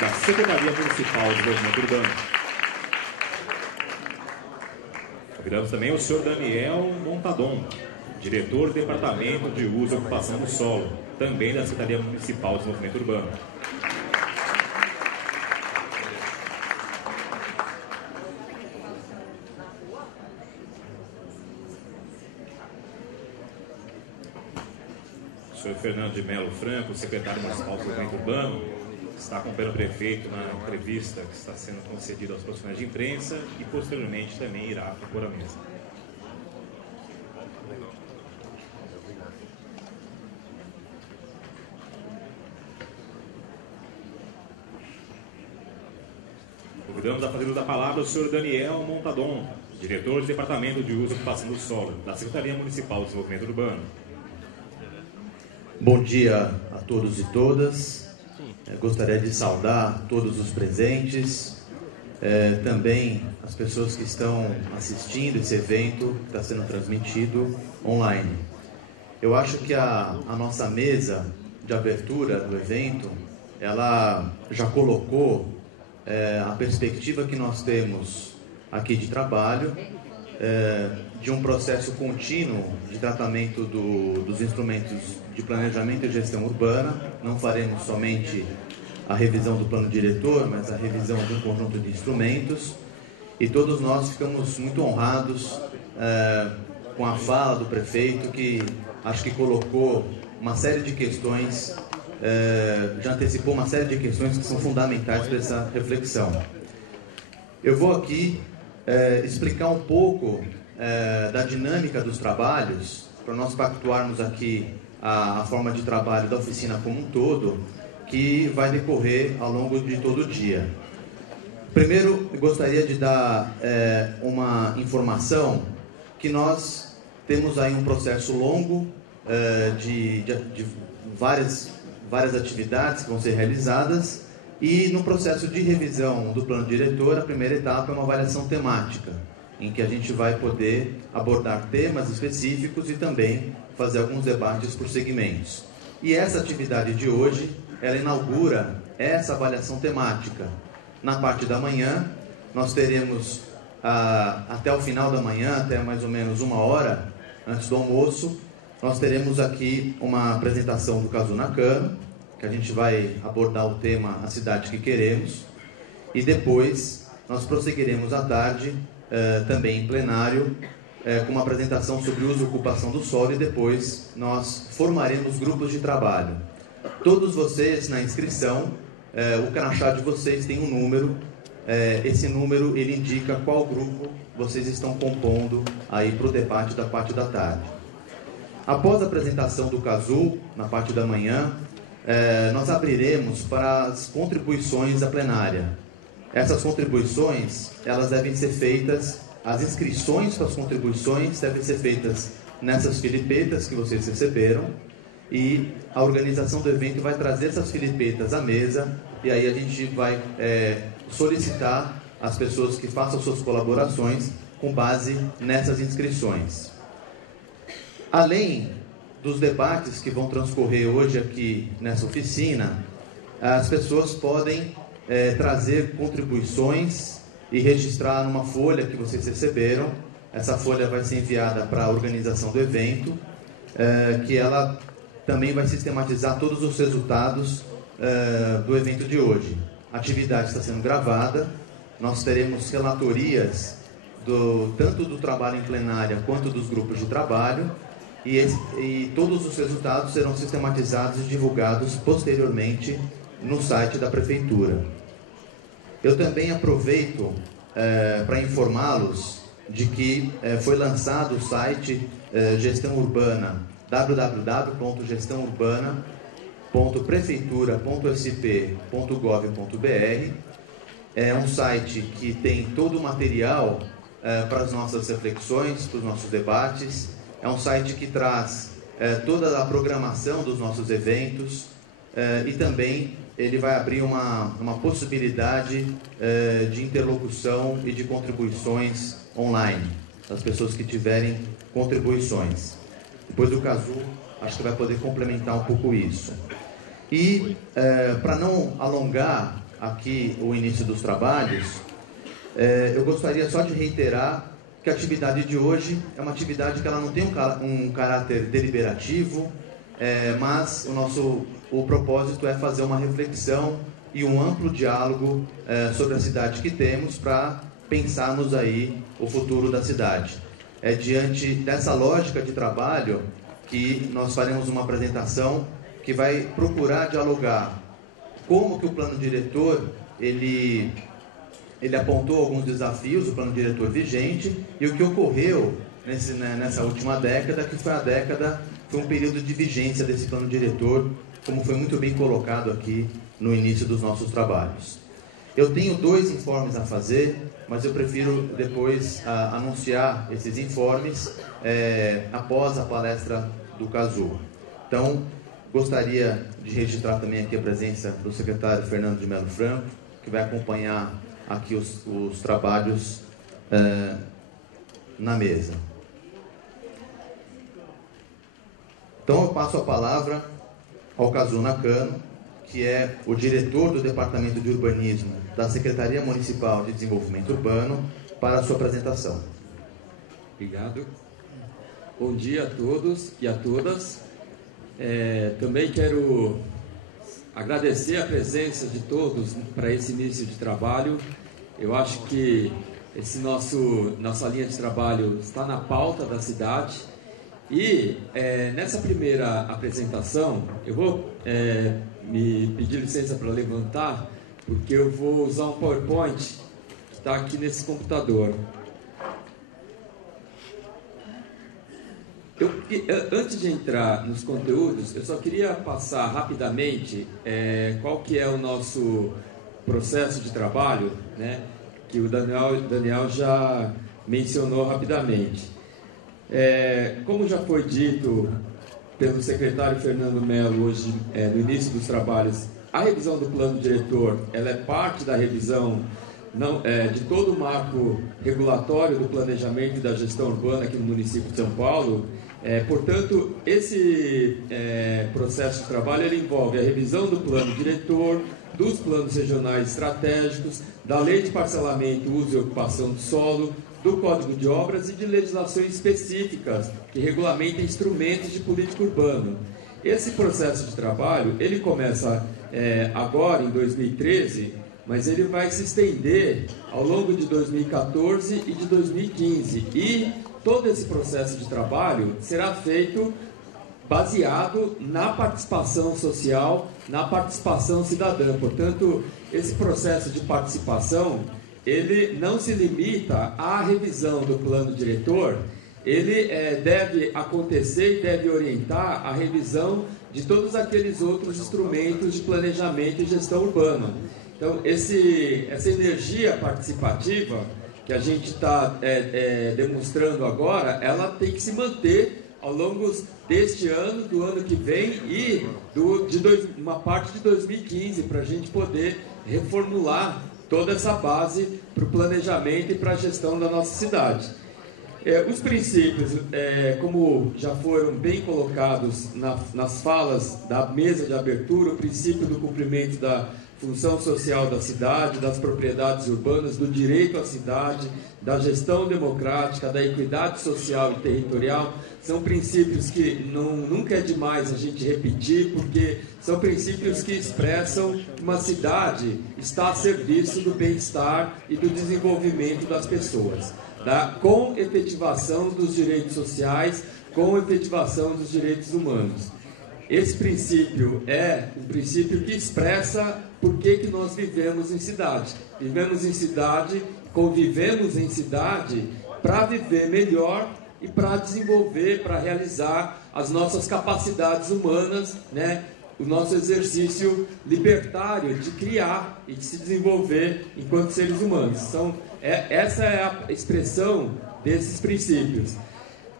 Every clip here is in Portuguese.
da Secretaria Municipal de Desenvolvimento Urbano. Convidamos também o senhor Daniel Montadon, diretor do Departamento de Uso e Ocupação do Solo, também da Secretaria Municipal de Desenvolvimento Urbano. O senhor Fernando de Melo Franco, secretário municipal de Desenvolvimento Urbano, está acompanhando o prefeito na entrevista que está sendo concedida aos profissionais de imprensa e posteriormente também irá propor a mesa. Convidamos a fazer uso da palavra o senhor Daniel Montadon, diretor do Departamento de Uso e Ocupação do Solo, da Secretaria Municipal de Desenvolvimento Urbano. Bom dia a todos e todas. Gostaria de saudar todos os presentes, também as pessoas que estão assistindo esse evento que está sendo transmitido online. Eu acho que a nossa mesa de abertura do evento, ela já colocou a perspectiva que nós temos aqui de trabalho, de um processo contínuo de tratamento dos instrumentos de planejamento e gestão urbana. Não faremos somente a revisão do plano diretor, mas a revisão de um conjunto de instrumentos. E todos nós ficamos muito honrados com a fala do prefeito, que acho que colocou uma série de questões, já antecipou uma série de questões que são fundamentais para essa reflexão. Eu vou aqui explicar um pouco da dinâmica dos trabalhos, para nós pactuarmos aqui a forma de trabalho da oficina como um todo, que vai decorrer ao longo de todo o dia. Primeiro, eu gostaria de dar uma informação que nós temos aí um processo longo de várias atividades que vão ser realizadas, e no processo de revisão do plano diretor, a primeira etapa é uma avaliação temática, em que a gente vai poder abordar temas específicos e também fazer alguns debates por segmentos. E essa atividade de hoje, ela inaugura essa avaliação temática. Na parte da manhã, nós teremos, até o final da manhã, até mais ou menos 1h antes do almoço, nós teremos aqui uma apresentação do Casu Nakano, que a gente vai abordar o tema A Cidade que Queremos, e depois nós prosseguiremos à tarde, também em plenário, com uma apresentação sobre uso e ocupação do solo, e depois nós formaremos grupos de trabalho. Todos vocês, na inscrição, o crachá de vocês tem um número, esse número ele indica qual grupo vocês estão compondo aí para o debate da parte da tarde. Após a apresentação do Casu, na parte da manhã, nós abriremos para as contribuições à plenária. Essas contribuições, elas devem ser feitas, as inscrições para as contribuições devem ser feitas nessas filipetas que vocês receberam, e a organização do evento vai trazer essas filipetas à mesa, e aí a gente vai solicitar as pessoas que façam suas colaborações com base nessas inscrições. Além dos debates que vão transcorrer hoje aqui nessa oficina, as pessoas podem trazer contribuições e registrar numa folha que vocês receberam. Essa folha vai ser enviada para a organização do evento, que ela também vai sistematizar todos os resultados do evento de hoje. A atividade está sendo gravada, nós teremos relatorias tanto do trabalho em plenária quanto dos grupos de trabalho, e todos os resultados serão sistematizados e divulgados posteriormente no site da Prefeitura. Eu também aproveito para informá-los de que foi lançado o site Gestão Urbana, www.gestãourbana.prefeitura.sp.gov.br. É um site que tem todo o material para as nossas reflexões, para os nossos debates. É um site que traz toda a programação dos nossos eventos, e também ele vai abrir uma possibilidade de interlocução e de contribuições online, das pessoas que tiverem contribuições. Depois do Casu, acho que vai poder complementar um pouco isso. E, para não alongar aqui o início dos trabalhos, eu gostaria só de reiterar que a atividade de hoje é uma atividade que ela não tem um caráter deliberativo, mas o propósito é fazer uma reflexão e um amplo diálogo sobre a cidade que temos para pensarmos aí o futuro da cidade. É diante dessa lógica de trabalho que nós faremos uma apresentação que vai procurar dialogar como que o plano diretor ele apontou alguns desafios, o plano diretor vigente, e o que ocorreu nessa última década, que foi um período de vigência desse plano diretor, como foi muito bem colocado aqui no início dos nossos trabalhos. Eu tenho 2 informes a fazer, mas eu prefiro depois anunciar esses informes após a palestra do Cazu. Então, gostaria de registrar também aqui a presença do secretário Fernando de Melo Franco, que vai acompanhar aqui os trabalhos na mesa. Então, eu passo a palavra ao Cazu Nakano, que é o diretor do Departamento de Urbanismo da Secretaria Municipal de Desenvolvimento Urbano, para a sua apresentação. Obrigado. Bom dia a todos e a todas. Também quero agradecer a presença de todos para esse início de trabalho. Eu acho que nossa linha de trabalho está na pauta da cidade. E nessa primeira apresentação, eu vou me pedir licença para levantar, porque eu vou usar um PowerPoint que está aqui nesse computador. Antes de entrar nos conteúdos, eu só queria passar rapidamente qual que é o nosso processo de trabalho, né, que o Daniel já mencionou rapidamente. Como já foi dito pelo secretário Fernando Melo hoje, no início dos trabalhos, a revisão do plano diretor ela é parte da revisão de todo o marco regulatório do planejamento e da gestão urbana aqui no município de São Paulo. Portanto, esse processo de trabalho ele envolve a revisão do plano diretor, dos planos regionais estratégicos, da lei de parcelamento, uso e ocupação do solo, do Código de Obras e de legislações específicas que regulamentem instrumentos de política urbana. Esse processo de trabalho ele começa agora, em 2013, mas ele vai se estender ao longo de 2014 e de 2015. E todo esse processo de trabalho será feito baseado na participação social, na participação cidadã. Portanto, esse processo de participação, ele não se limita à revisão do plano diretor, ele deve acontecer e deve orientar a revisão de todos aqueles outros instrumentos de planejamento e gestão urbana. Então, essa energia participativa que a gente está demonstrando agora, ela tem que se manter ao longo deste ano, do ano que vem e uma parte de 2015, para a gente poder reformular toda essa base para o planejamento e para a gestão da nossa cidade. Os princípios, como já foram bem colocados nas falas da mesa de abertura, o princípio do cumprimento da função social da cidade, das propriedades urbanas, do direito à cidade, da gestão democrática, da equidade social e territorial, são princípios que nunca é demais a gente repetir, porque são princípios que expressam que uma cidade está a serviço do bem-estar e do desenvolvimento das pessoas, com efetivação dos direitos sociais, com efetivação dos direitos humanos. Esse princípio é um princípio que expressa por que nós vivemos em cidade. Vivemos em cidade, convivemos em cidade para viver melhor e para desenvolver, para realizar as nossas capacidades humanas, né? O nosso exercício libertário de criar e de se desenvolver enquanto seres humanos. Então, essa é a expressão desses princípios.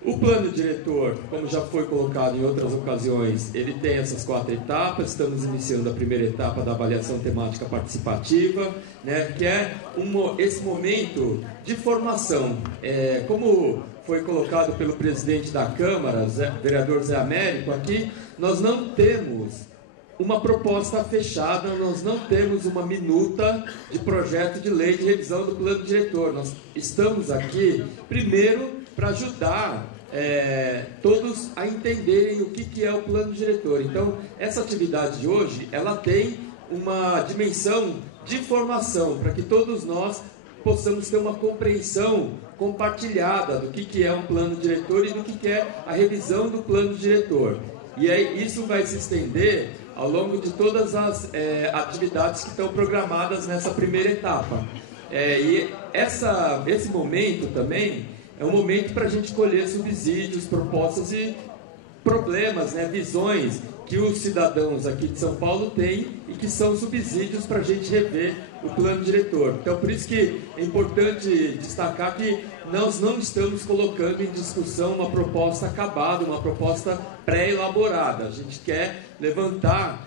O plano diretor, como já foi colocado em outras ocasiões, ele tem essas 4 etapas. Estamos iniciando a primeira etapa da avaliação temática participativa, né, que é esse momento de formação. Como foi colocado pelo presidente da Câmara, vereador Zé Américo, aqui, nós não temos uma proposta fechada, nós não temos uma minuta de projeto de lei de revisão do plano diretor. Nós estamos aqui, primeiro, para ajudar todos a entenderem o que é o plano diretor. Então, essa atividade de hoje, ela tem uma dimensão de formação, para que todos nós possamos ter uma compreensão compartilhada do que é um plano diretor e do que é a revisão do plano diretor. E aí, isso vai se estender ao longo de todas as atividades que estão programadas nessa primeira etapa. E esse momento também é um momento para a gente colher subsídios, propostas e problemas, visões que os cidadãos aqui de São Paulo têm e que são subsídios para a gente rever o plano diretor. Então, por isso que é importante destacar que nós não estamos colocando em discussão uma proposta acabada, uma proposta pré-elaborada. A gente quer levantar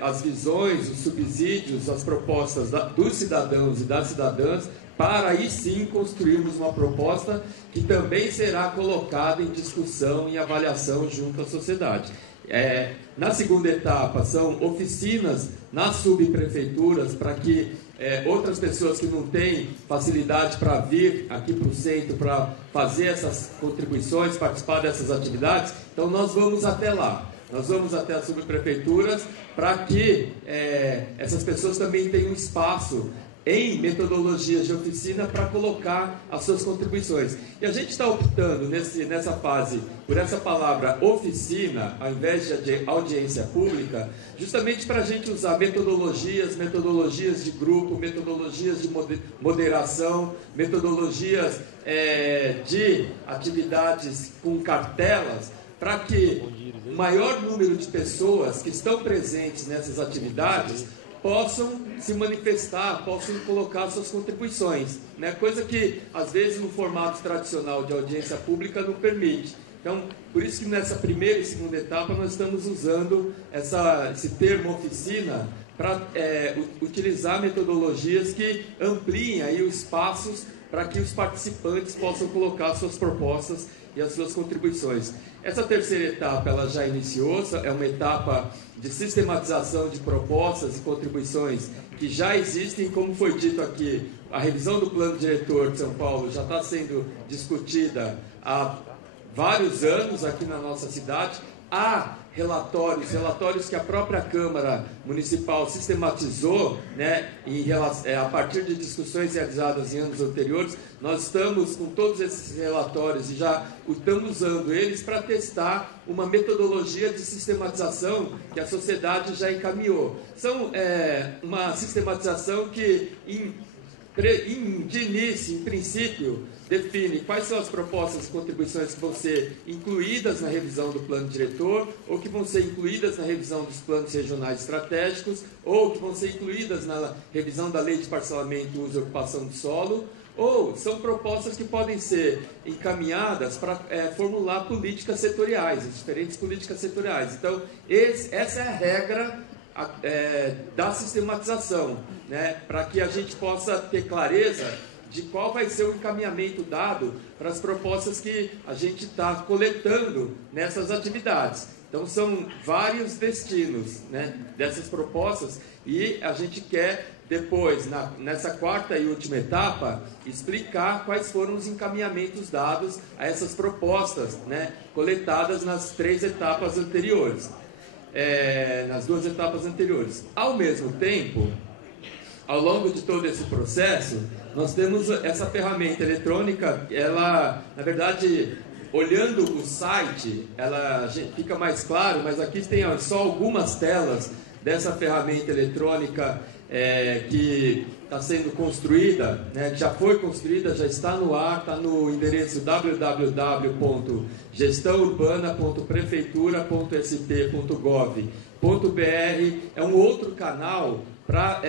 as visões, os subsídios, as propostas dos cidadãos e das cidadãs, para aí sim construirmos uma proposta que também será colocada em discussão e avaliação junto à sociedade. Na segunda etapa, são oficinas nas subprefeituras para que outras pessoas que não têm facilidade para vir aqui para o centro para fazer essas contribuições, participar dessas atividades. Então, nós vamos até lá. Nós vamos até as subprefeituras para que essas pessoas também tenham espaço em metodologias de oficina para colocar as suas contribuições. E a gente está optando nessa fase por essa palavra oficina, ao invés de audiência pública, justamente para a gente usar metodologias de grupo, metodologias de moderação, metodologias de atividades com cartelas, para que o maior número de pessoas que estão presentes nessas atividades possam se manifestar, possam colocar suas contribuições, coisa que às vezes no formato tradicional de audiência pública não permite. Então, por isso que nessa primeira e segunda etapa nós estamos usando esse termo oficina para utilizar metodologias que ampliem aí os espaços para que os participantes possam colocar suas propostas e as suas contribuições. Essa terceira etapa ela já iniciou, é uma etapa de sistematização de propostas e contribuições que já existem. Como foi dito aqui, a revisão do plano diretor de São Paulo já está sendo discutida há vários anos aqui na nossa cidade. Há relatórios que a própria Câmara Municipal sistematizou, a partir de discussões realizadas em anos anteriores. Nós estamos com todos esses relatórios e já estamos usando eles para testar uma metodologia de sistematização que a sociedade já encaminhou. São uma sistematização que, de início, em princípio, define quais são as propostas e contribuições que vão ser incluídas na revisão do plano diretor, ou que vão ser incluídas na revisão dos planos regionais estratégicos, ou que vão ser incluídas na revisão da lei de parcelamento e uso e ocupação do solo, ou são propostas que podem ser encaminhadas para formular políticas setoriais, as diferentes políticas setoriais. Então, essa é a regra da sistematização, para que a gente possa ter clareza de qual vai ser o encaminhamento dado para as propostas que a gente está coletando nessas atividades. Então, são vários destinos dessas propostas e a gente quer, depois, nessa quarta e última etapa, explicar quais foram os encaminhamentos dados a essas propostas coletadas nas três etapas anteriores, nas duas etapas anteriores. Ao mesmo tempo, ao longo de todo esse processo, nós temos essa ferramenta eletrônica. Ela, na verdade, olhando o site, ela fica mais claro, mas aqui tem só algumas telas dessa ferramenta eletrônica que está sendo construída, já foi construída, já está no ar, está no endereço www.gestãourbana.prefeitura.sp.gov.br. É um outro canal para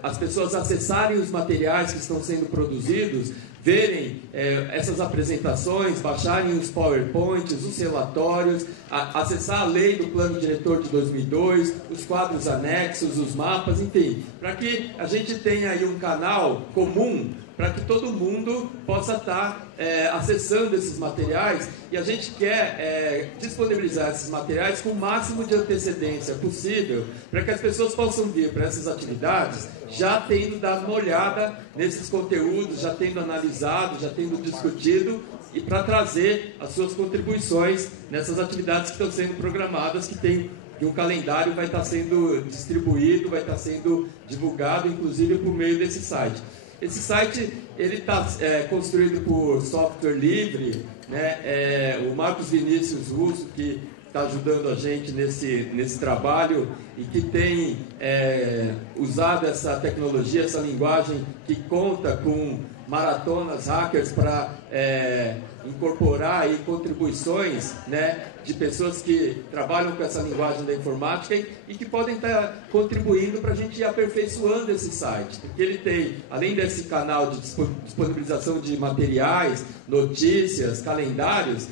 as pessoas acessarem os materiais que estão sendo produzidos, verem essas apresentações, baixarem os PowerPoints, os relatórios, acessar a lei do plano diretor de 2002, os quadros anexos, os mapas, enfim, para que a gente tenha aí um canal comum para que todo mundo possa estar acessando esses materiais, e a gente quer disponibilizar esses materiais com o máximo de antecedência possível, para que as pessoas possam vir para essas atividades já tendo dado uma olhada nesses conteúdos, já tendo analisado, já tendo discutido, e para trazer as suas contribuições nessas atividades que estão sendo programadas, que o calendário vai estar sendo distribuído, vai estar sendo divulgado, inclusive por meio desse site. Esse site ele está construído por software livre, né? O Marcos Vinícius Russo, que está ajudando a gente nesse trabalho e que tem usado essa tecnologia, essa linguagem que conta com maratonas hackers para incorporar aí contribuições, né, de pessoas que trabalham com essa linguagem da informática e que podem estar contribuindo para a gente ir aperfeiçoando esse site, porque ele tem, além desse canal de disponibilização de materiais, notícias, calendários,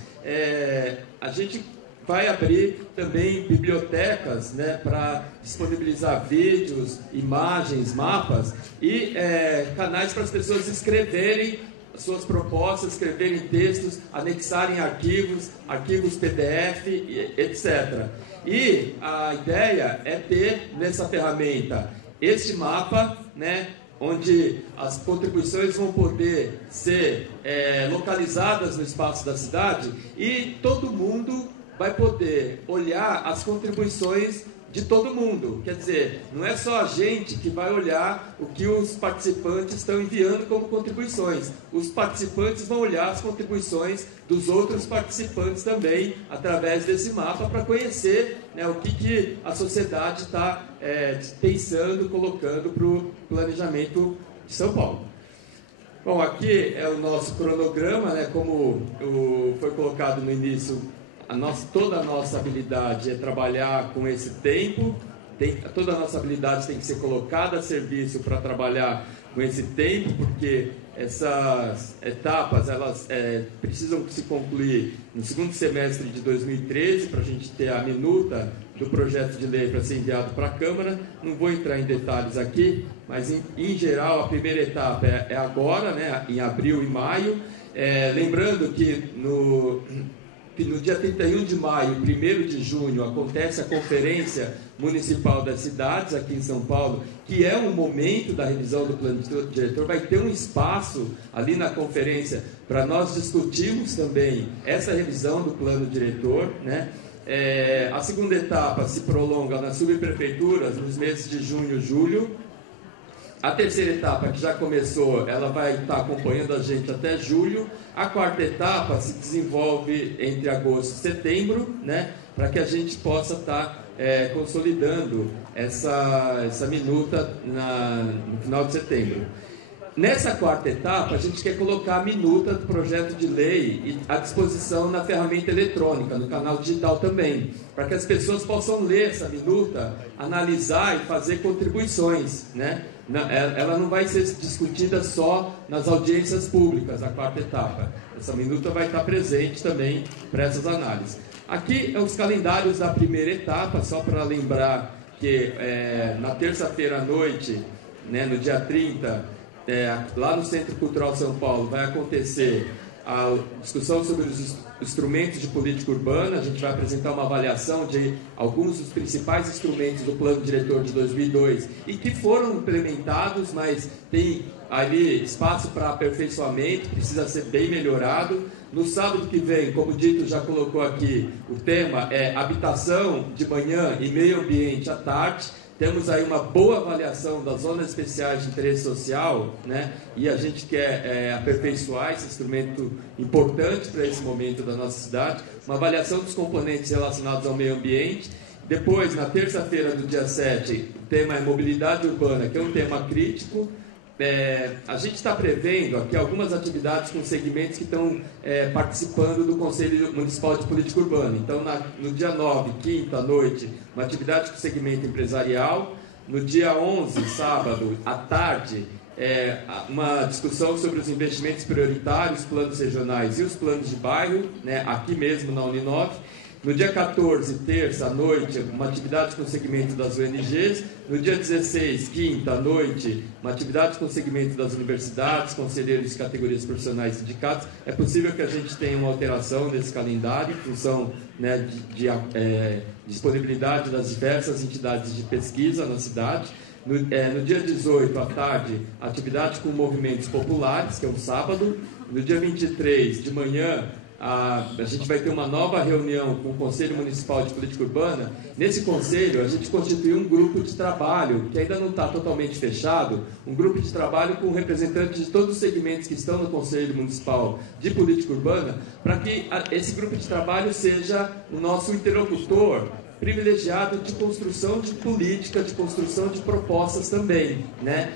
a gente vai abrir também bibliotecas, né, para disponibilizar vídeos, imagens, mapas e canais para as pessoas escreverem suas propostas, escreverem textos, anexarem arquivos PDF, etc. E a ideia é ter nessa ferramenta este mapa, né, onde as contribuições vão poder ser localizadas no espaço da cidade e todo mundo vai poder olhar as contribuições de todo mundo. Quer dizer, não é só a gente que vai olhar o que os participantes estão enviando como contribuições. Os participantes vão olhar as contribuições dos outros participantes também, através desse mapa, para conhecer, né, o que a sociedade está pensando, colocando para o planejamento de São Paulo. Bom, aqui é o nosso cronograma, né, como foi colocado no início. Toda a nossa habilidade é trabalhar com esse tempo, toda a nossa habilidade tem que ser colocada a serviço para trabalhar com esse tempo, porque essas etapas elas precisam se concluir no segundo semestre de 2013, para a gente ter a minuta do projeto de lei para ser enviado para a Câmara. Não vou entrar em detalhes aqui, mas em geral a primeira etapa é agora, né, em abril e maio. Lembrando que no dia 31 de maio e 1º de junho acontece a Conferência Municipal das Cidades aqui em São Paulo, que é um momento da revisão do plano diretor. Vai ter um espaço ali na conferência para nós discutirmos também essa revisão do plano diretor, né? A segunda etapa se prolonga nas subprefeituras nos meses de junho e julho. A terceira etapa, que já começou, ela vai estar acompanhando a gente até julho. A quarta etapa se desenvolve entre agosto e setembro, né, para que a gente possa estar consolidando essa minuta no final de setembro. Nessa quarta etapa, a gente quer colocar a minuta do projeto de lei à disposição na ferramenta eletrônica, no canal digital também, para que as pessoas possam ler essa minuta, analisar e fazer contribuições, né? Ela não vai ser discutida só nas audiências públicas, a quarta etapa. Essa minuta vai estar presente também para essas análises. Aqui é os calendários da primeira etapa, só para lembrar que na terça-feira à noite, né, no dia 30, lá no Centro Cultural São Paulo, vai acontecer a discussão sobre os instrumentos de política urbana. A gente vai apresentar uma avaliação de alguns dos principais instrumentos do Plano Diretor de 2002 e que foram implementados, mas tem ali espaço para aperfeiçoamento, precisa ser bem melhorado. No sábado que vem, como o Dito já colocou aqui, o tema é habitação de manhã e meio ambiente à tarde. Temos aí uma boa avaliação das zonas especiais de interesse social, né? E a gente quer aperfeiçoar esse instrumento importante para esse momento da nossa cidade. Uma avaliação dos componentes relacionados ao meio ambiente. Depois, na terça-feira do dia 7, o tema é mobilidade urbana, que é um tema crítico. A gente está prevendo aqui algumas atividades com segmentos que estão participando do Conselho Municipal de Política Urbana. Então, no dia 9, quinta à noite, uma atividade com segmento empresarial. No dia 11, sábado, à tarde, uma discussão sobre os investimentos prioritários, planos regionais e os planos de bairro, né, aqui mesmo na Uninove. No dia 14, terça, à noite, uma atividade com segmento das ONGs. No dia 16, quinta, à noite, uma atividade com segmento das universidades, conselheiros de categorias profissionais e sindicatos. É possível que a gente tenha uma alteração nesse calendário, em função, né, de disponibilidade das diversas entidades de pesquisa na cidade. No dia 18, à tarde, atividade com movimentos populares, que é um sábado. No dia 23, de manhã, a gente vai ter uma nova reunião com o Conselho Municipal de Política Urbana. Nesse conselho, a gente constituiu um grupo de trabalho, que ainda não está totalmente fechado, um grupo de trabalho com representantes de todos os segmentos que estão no Conselho Municipal de Política Urbana, para que esse grupo de trabalho seja o nosso interlocutor privilegiado de construção de política, de construção de propostas também, né?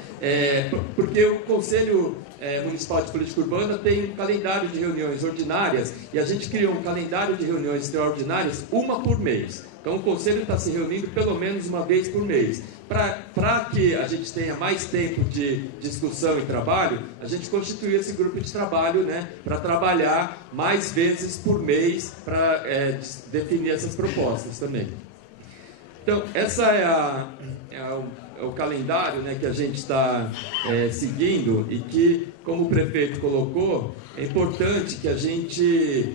Porque o Conselho Municipal de Política Urbana tem um calendário de reuniões ordinárias e a gente criou um calendário de reuniões extraordinárias, uma por mês. Então o Conselho está se reunindo pelo menos uma vez por mês. Para que a gente tenha mais tempo de discussão e trabalho, a gente constituiu esse grupo de trabalho, né, para trabalhar mais vezes por mês para definir essas propostas também. Então, essa é o calendário, né, que a gente está seguindo e que, como o prefeito colocou, é importante que a gente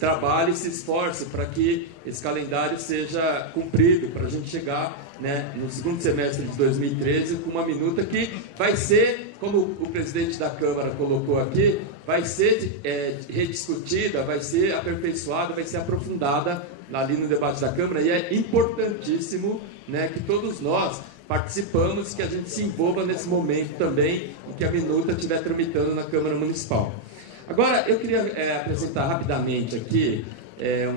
trabalhe e se esforce para que esse calendário seja cumprido, para a gente chegar, né, no segundo semestre de 2013 com uma minuta que vai ser, como o presidente da Câmara colocou aqui, vai ser rediscutida, vai ser aperfeiçoada, vai ser aprofundada ali no debate da Câmara, e é importantíssimo, né, que todos nós participamos, que a gente se envolva nesse momento também em que a minuta estiver tramitando na Câmara Municipal. Agora, eu queria apresentar rapidamente aqui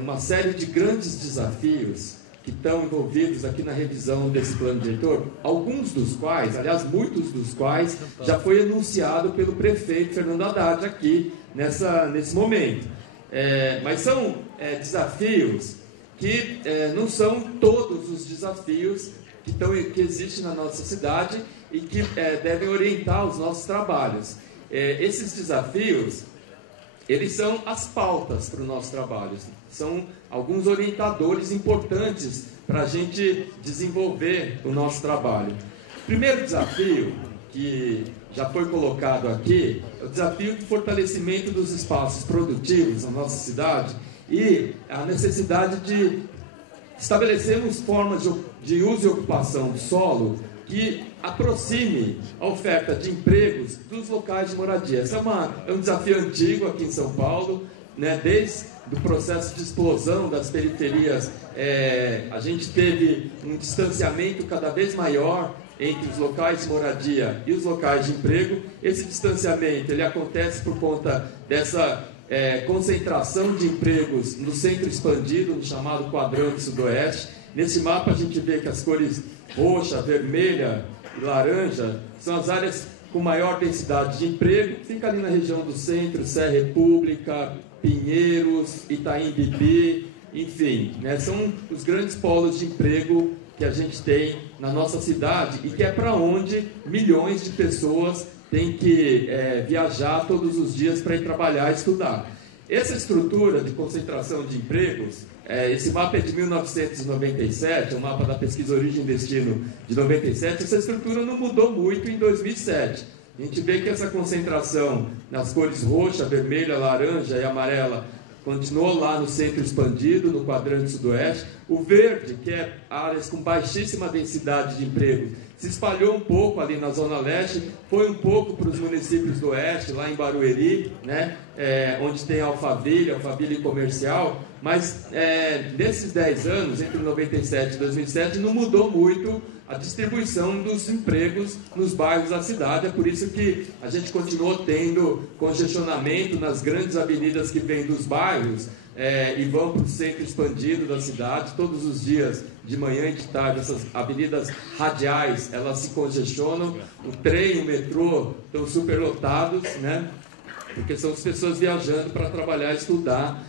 uma série de grandes desafios que estão envolvidos aqui na revisão desse plano diretor, alguns dos quais, aliás, muitos dos quais, já foi anunciado pelo prefeito Fernando Haddad aqui nesse momento. Mas são desafios que não são todos os desafios que existem na nossa cidade e que devem orientar os nossos trabalhos. Esses desafios, eles são as pautas para o nosso trabalho, são alguns orientadores importantes para a gente desenvolver o nosso trabalho. O primeiro desafio, que já foi colocado aqui, é o desafio de fortalecimento dos espaços produtivos na nossa cidade e a necessidade de estabelecermos formas de uso e ocupação do solo que aproxime a oferta de empregos dos locais de moradia. Esse é um desafio antigo aqui em São Paulo, né? Desde o processo de explosão das periferias, a gente teve um distanciamento cada vez maior entre os locais de moradia e os locais de emprego. Esse distanciamento ele acontece por conta dessa concentração de empregos no centro expandido, no chamado quadrante sudoeste. Nesse mapa a gente vê que as cores roxa, vermelha e laranja são as áreas com maior densidade de emprego. Fica ali na região do centro, Serra República, Pinheiros, Itaim Bibi, enfim, né? São os grandes polos de emprego que a gente tem na nossa cidade e que é para onde milhões de pessoas têm que viajar todos os dias para ir trabalhar e estudar. Essa estrutura de concentração de empregos, esse mapa é de 1997, é o mapa da pesquisa Origem e Destino de 97, essa estrutura não mudou muito em 2007. A gente vê que essa concentração nas cores roxa, vermelha, laranja e amarela continuou lá no centro expandido, no quadrante sudoeste. O verde, que é áreas com baixíssima densidade de emprego, se espalhou um pouco ali na Zona Leste, foi um pouco para os municípios do Oeste, lá em Barueri, né? Onde tem Alphaville Comercial, mas nesses 10 anos, entre 97 e 2007, não mudou muito a distribuição dos empregos nos bairros da cidade. É por isso que a gente continuou tendo congestionamento nas grandes avenidas que vêm dos bairros e vão para o centro expandido da cidade. Todos os dias, de manhã e de tarde, essas avenidas radiais, elas se congestionam. O trem, o metrô estão superlotados, né? Porque são as pessoas viajando para trabalhar e estudar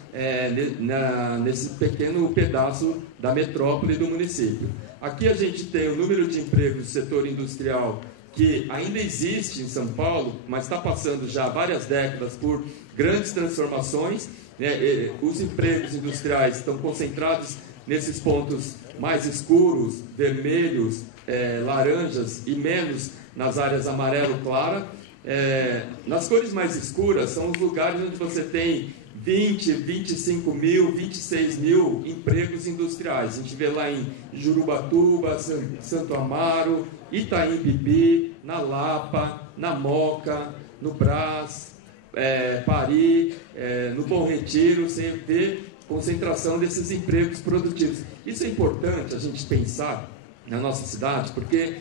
nesse pequeno pedaço da metrópole do município. Aqui a gente tem o número de empregos do setor industrial que ainda existe em São Paulo, mas está passando já há várias décadas por grandes transformações, né? Os empregos industriais estão concentrados nesses pontos mais escuros, vermelhos, laranjas e menos nas áreas amarelo clara. Nas cores mais escuras são os lugares onde você tem 20, 25 mil, 26 mil empregos industriais. A gente vê lá em Jurubatuba, Santo Amaro, Itaim Bibi, na Lapa, na Moca, no Brás, Pari, no Bom Retiro. Você vê concentração desses empregos produtivos. Isso é importante a gente pensar na nossa cidade, porque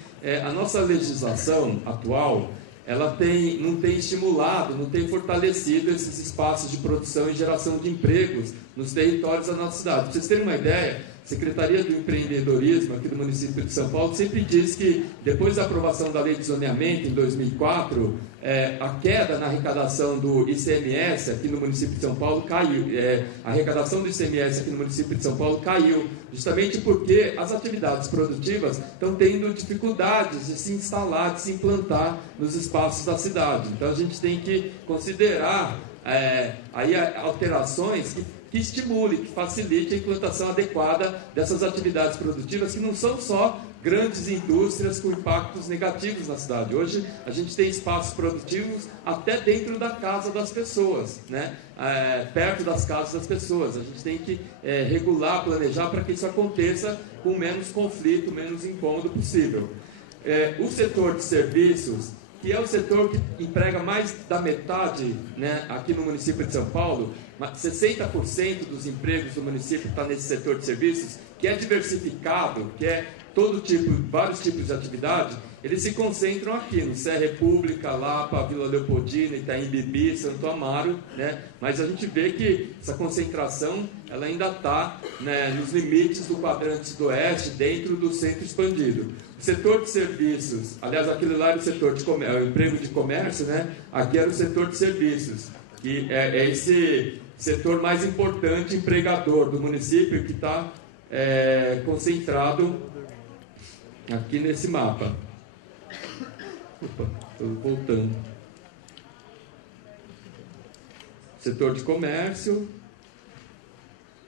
a nossa legislação atual, ela não tem estimulado, não tem fortalecido esses espaços de produção e geração de empregos nos territórios da nossa cidade. Para vocês terem uma ideia, a Secretaria do Empreendedorismo aqui do município de São Paulo sempre diz que, depois da aprovação da Lei de Zoneamento, em 2004, a queda na arrecadação do ICMS aqui no município de São Paulo caiu. A arrecadação do ICMS aqui no município de São Paulo caiu, justamente porque as atividades produtivas estão tendo dificuldades de se instalar, de se implantar nos espaços da cidade. Então, a gente tem que considerar aí alterações que estimule, que facilite a implantação adequada dessas atividades produtivas, que não são só grandes indústrias com impactos negativos na cidade. Hoje a gente tem espaços produtivos até dentro da casa das pessoas, né? Perto das casas das pessoas. A gente tem que regular, planejar para que isso aconteça com menos conflito, menos incômodo possível. O setor de serviços, que é o setor que emprega mais da metade, né, aqui no município de São Paulo, 60% dos empregos do município está nesse setor de serviços, que é diversificado, que é vários tipos de atividade, eles se concentram aqui no Sé República, Lapa, Vila Leopoldina, Itaim Bibi, Santo Amaro, né? Mas a gente vê que essa concentração ela ainda está, né, nos limites do quadrante do oeste, dentro do centro expandido. O setor de serviços, aliás, aquele lá era o setor de comércio, o emprego de comércio, né? Aqui era o setor de serviços, que é esse setor mais importante, empregador do município, que está concentrado aqui nesse mapa. Opa, estou voltando. Setor de comércio,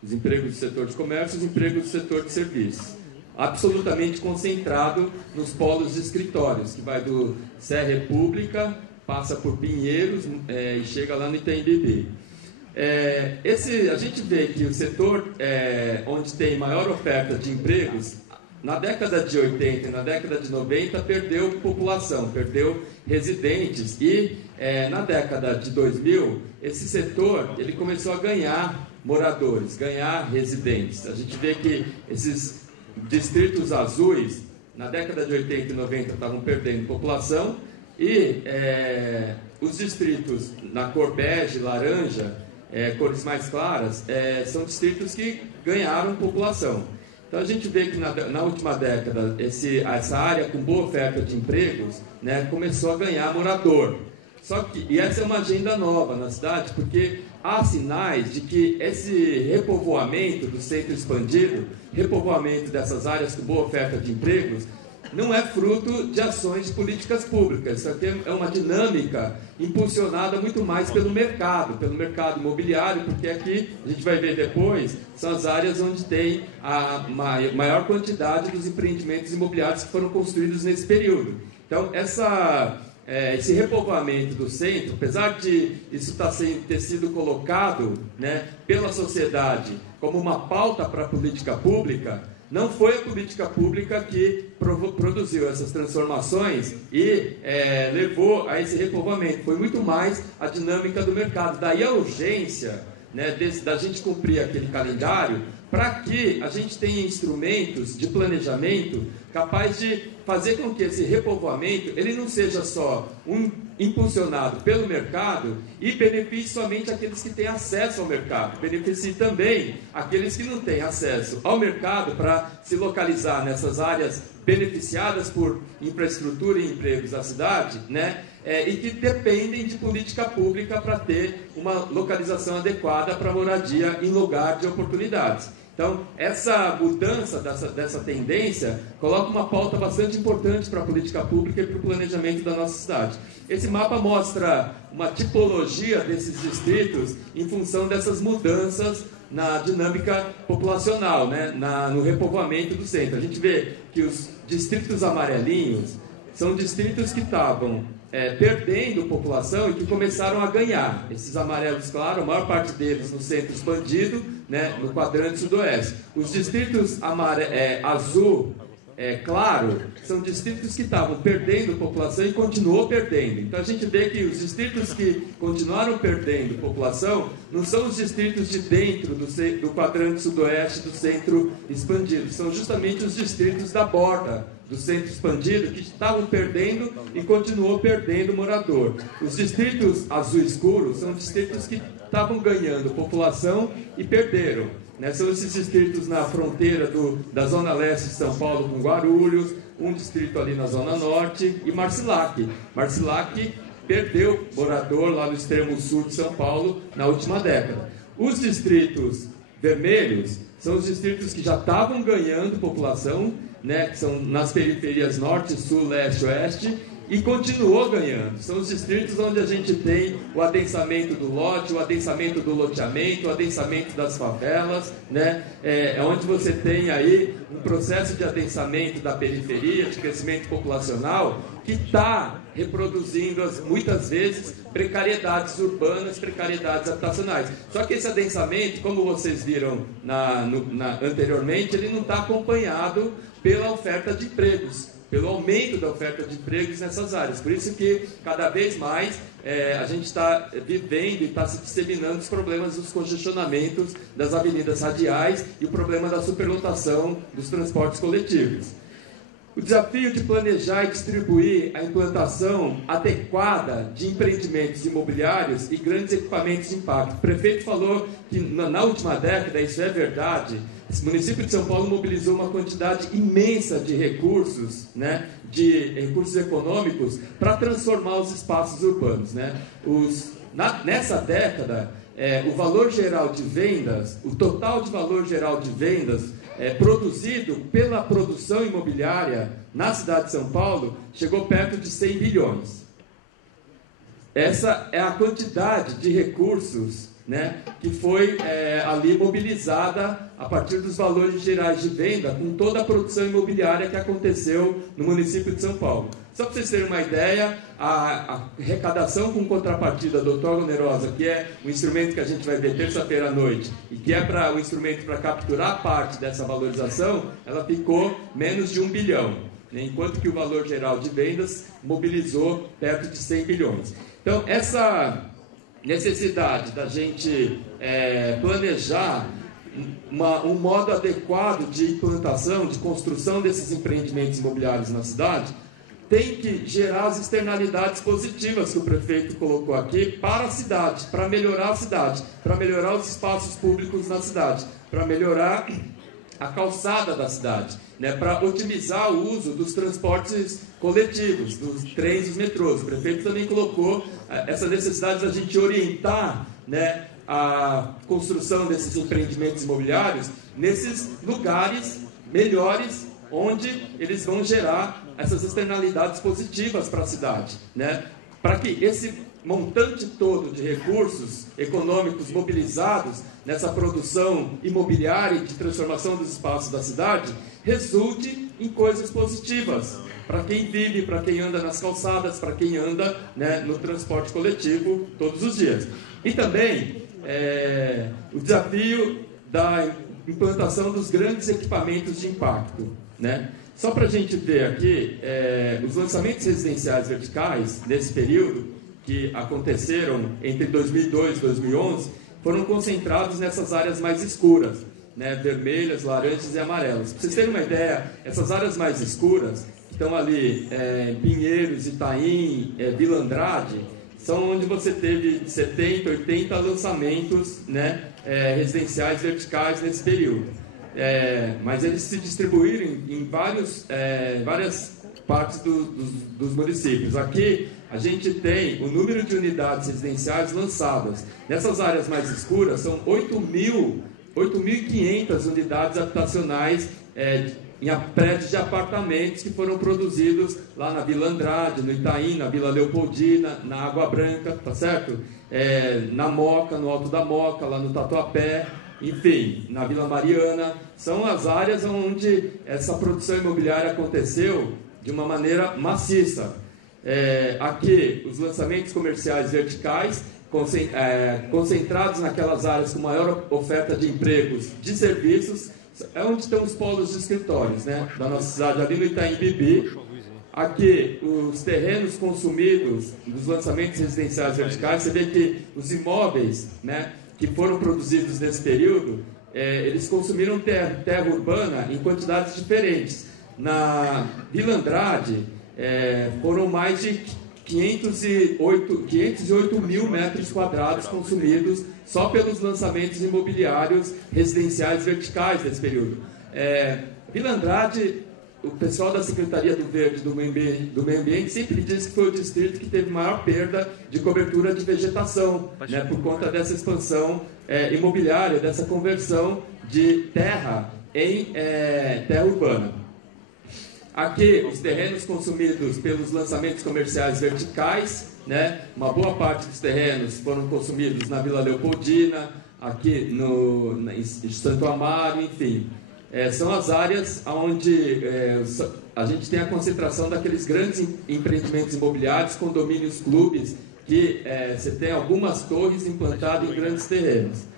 os empregos do setor de comércio, os empregos do setor de serviços. Absolutamente concentrado nos polos de escritórios, que vai do Sé República, passa por Pinheiros e chega lá no Itaim Bibi. A gente vê que o setor onde tem maior oferta de empregos, na década de 80 e na década de 90, perdeu população, perdeu residentes. E na década de 2000, esse setor ele começou a ganhar moradores, ganhar residentes. A gente vê que esses distritos azuis, na década de 80 e 90, estavam perdendo população. E os distritos na cor bege, laranja, cores mais claras, são distritos que ganharam população. Então a gente vê que na última década essa área com boa oferta de empregos, né, começou a ganhar morador. E essa é uma agenda nova na cidade, porque há sinais de que esse repovoamento do centro expandido, repovoamento dessas áreas com boa oferta de empregos, não é fruto de ações de políticas públicas. Isso aqui é uma dinâmica impulsionada muito mais pelo mercado imobiliário, porque aqui, a gente vai ver depois, são as áreas onde tem a maior quantidade dos empreendimentos imobiliários que foram construídos nesse período. Então, esse repovoamento do centro, apesar de isso ter sido colocado, né, pela sociedade como uma pauta para a política pública, não foi a política pública que produziu essas transformações e levou a esse repovoamento. Foi muito mais a dinâmica do mercado. Daí a urgência, né, da gente cumprir aquele calendário para que a gente tenha instrumentos de planejamento capaz de fazer com que esse repovoamento ele não seja só impulsionado pelo mercado e beneficie somente aqueles que têm acesso ao mercado, beneficie também aqueles que não têm acesso ao mercado para se localizar nessas áreas beneficiadas por infraestrutura e empregos da cidade, né? E que dependem de política pública para ter uma localização adequada para moradia em lugar de oportunidades. Então, essa mudança dessa tendência coloca uma pauta bastante importante para a política pública e para o planejamento da nossa cidade. Esse mapa mostra uma tipologia desses distritos em função dessas mudanças na dinâmica populacional, né? No repovoamento do centro. A gente vê que os distritos amarelinhos são distritos que estavam perdendo população e que começaram a ganhar. Esses amarelos claros, a maior parte deles no centro expandido, né, no quadrante sudoeste. Os distritos azul claro são distritos que estavam perdendo população e continuou perdendo. Então a gente vê que os distritos que continuaram perdendo população não são os distritos de dentro do quadrante sudoeste do centro expandido, são justamente os distritos da borda do centro expandido que estavam perdendo e continuou perdendo morador. Os distritos azul escuro são distritos que estavam ganhando população e perderam. São esses distritos na fronteira da Zona Leste de São Paulo com Guarulhos, um distrito ali na Zona Norte e Marcilac. Marcilac perdeu morador lá no extremo sul de São Paulo na última década. Os distritos vermelhos são os distritos que já estavam ganhando população, que são nas periferias norte, sul, leste, oeste, e continuou ganhando. São os distritos onde a gente tem o adensamento do lote, o adensamento do loteamento, o adensamento das favelas, é onde você tem aí um processo de adensamento da periferia, de crescimento populacional, que está reproduzindo, muitas vezes, precariedades urbanas, precariedades habitacionais. Só que esse adensamento, como vocês viram anteriormente, ele não está acompanhado pela oferta de empregos, pelo aumento da oferta de empregos nessas áreas. Por isso que, cada vez mais, a gente está vivendo e está se disseminando os problemas dos congestionamentos das avenidas radiais e o problema da superlotação dos transportes coletivos. O desafio de planejar e distribuir a implantação adequada de empreendimentos imobiliários e grandes equipamentos de impacto. O prefeito falou que, na última década, isso é verdade, o município de São Paulo mobilizou uma quantidade imensa de recursos, de recursos econômicos, para transformar os espaços urbanos. Nessa década, o valor geral de vendas, o total de valor geral de vendas produzido pela produção imobiliária na cidade de São Paulo chegou perto de 100 bilhões. Essa é a quantidade de recursos que foi ali mobilizada a partir dos valores gerais de venda com toda a produção imobiliária que aconteceu no município de São Paulo. Só para vocês terem uma ideia, a arrecadação com contrapartida do outorga onerosa, que é um instrumento que a gente vai ver terça-feira à noite, e que é um instrumento para capturar parte dessa valorização, ela ficou menos de 1 bilhão, enquanto que o valor geral de vendas mobilizou perto de 100 bilhões. Então, essa necessidade da gente planejar um modo adequado de implantação, de construção desses empreendimentos imobiliários na cidade, tem que gerar as externalidades positivas que o prefeito colocou aqui para a cidade, para melhorar a cidade, para melhorar os espaços públicos na cidade, para melhorar a calçada da cidade, para otimizar o uso dos transportes coletivos, dos trens e dos metrôs. O prefeito também colocou essa necessidade da gente orientar a construção desses empreendimentos imobiliários nesses lugares melhores, onde eles vão gerar essas externalidades positivas para a cidade, para que esse montante todo de recursos econômicos mobilizados nessa produção imobiliária e de transformação dos espaços da cidade resulte em coisas positivas para quem vive, para quem anda nas calçadas, para quem anda no transporte coletivo todos os dias. E também o desafio da implantação dos grandes equipamentos de impacto. Só para a gente ver aqui, os lançamentos residenciais verticais, nesse período, que aconteceram entre 2002 e 2011, foram concentrados nessas áreas mais escuras, vermelhas, laranjas e amarelas. Para vocês terem uma ideia, essas áreas mais escuras, que estão ali, Pinheiros, Itaim, Vila Andrade, são onde você teve 70, 80 lançamentos residenciais verticais nesse período. Mas eles se distribuíram em várias partes dos municípios. Aqui a gente tem o número de unidades residenciais lançadas. Nessas áreas mais escuras, são 8 mil 8.500 unidades habitacionais em prédios de apartamentos que foram produzidos lá na Vila Andrade, no Itaim, na Vila Leopoldina, na Água Branca, tá certo? Na Moca, no Alto da Moca, lá no Tatuapé, enfim, na Vila Mariana. São as áreas onde essa produção imobiliária aconteceu de uma maneira maciça. Aqui, os lançamentos comerciais verticais, concentrados naquelas áreas com maior oferta de empregos, de serviços, é onde estão os polos de escritórios, né, da nossa cidade, ali no Itaim Bibi. Aqui, os terrenos consumidos dos lançamentos residenciais verticais, você vê que os imóveis, né, que foram produzidos nesse período, eles consumiram terra urbana em quantidades diferentes. Na Vila Andrade, foram mais de 508 mil metros quadrados consumidos só pelos lançamentos imobiliários residenciais verticais desse período. Vila Andrade, o pessoal da Secretaria do Verde e do Meio Ambiente sempre diz que foi o distrito que teve maior perda de cobertura de vegetação, né, por conta dessa expansão imobiliária, dessa conversão de terra em terra urbana. Aqui, os terrenos consumidos pelos lançamentos comerciais verticais, né? Uma boa parte dos terrenos foram consumidos na Vila Leopoldina, aqui em Santo Amaro, enfim. São as áreas onde a gente tem a concentração daqueles grandes empreendimentos imobiliários, condomínios, clubes, que você tem algumas torres implantadas em grandes terrenos.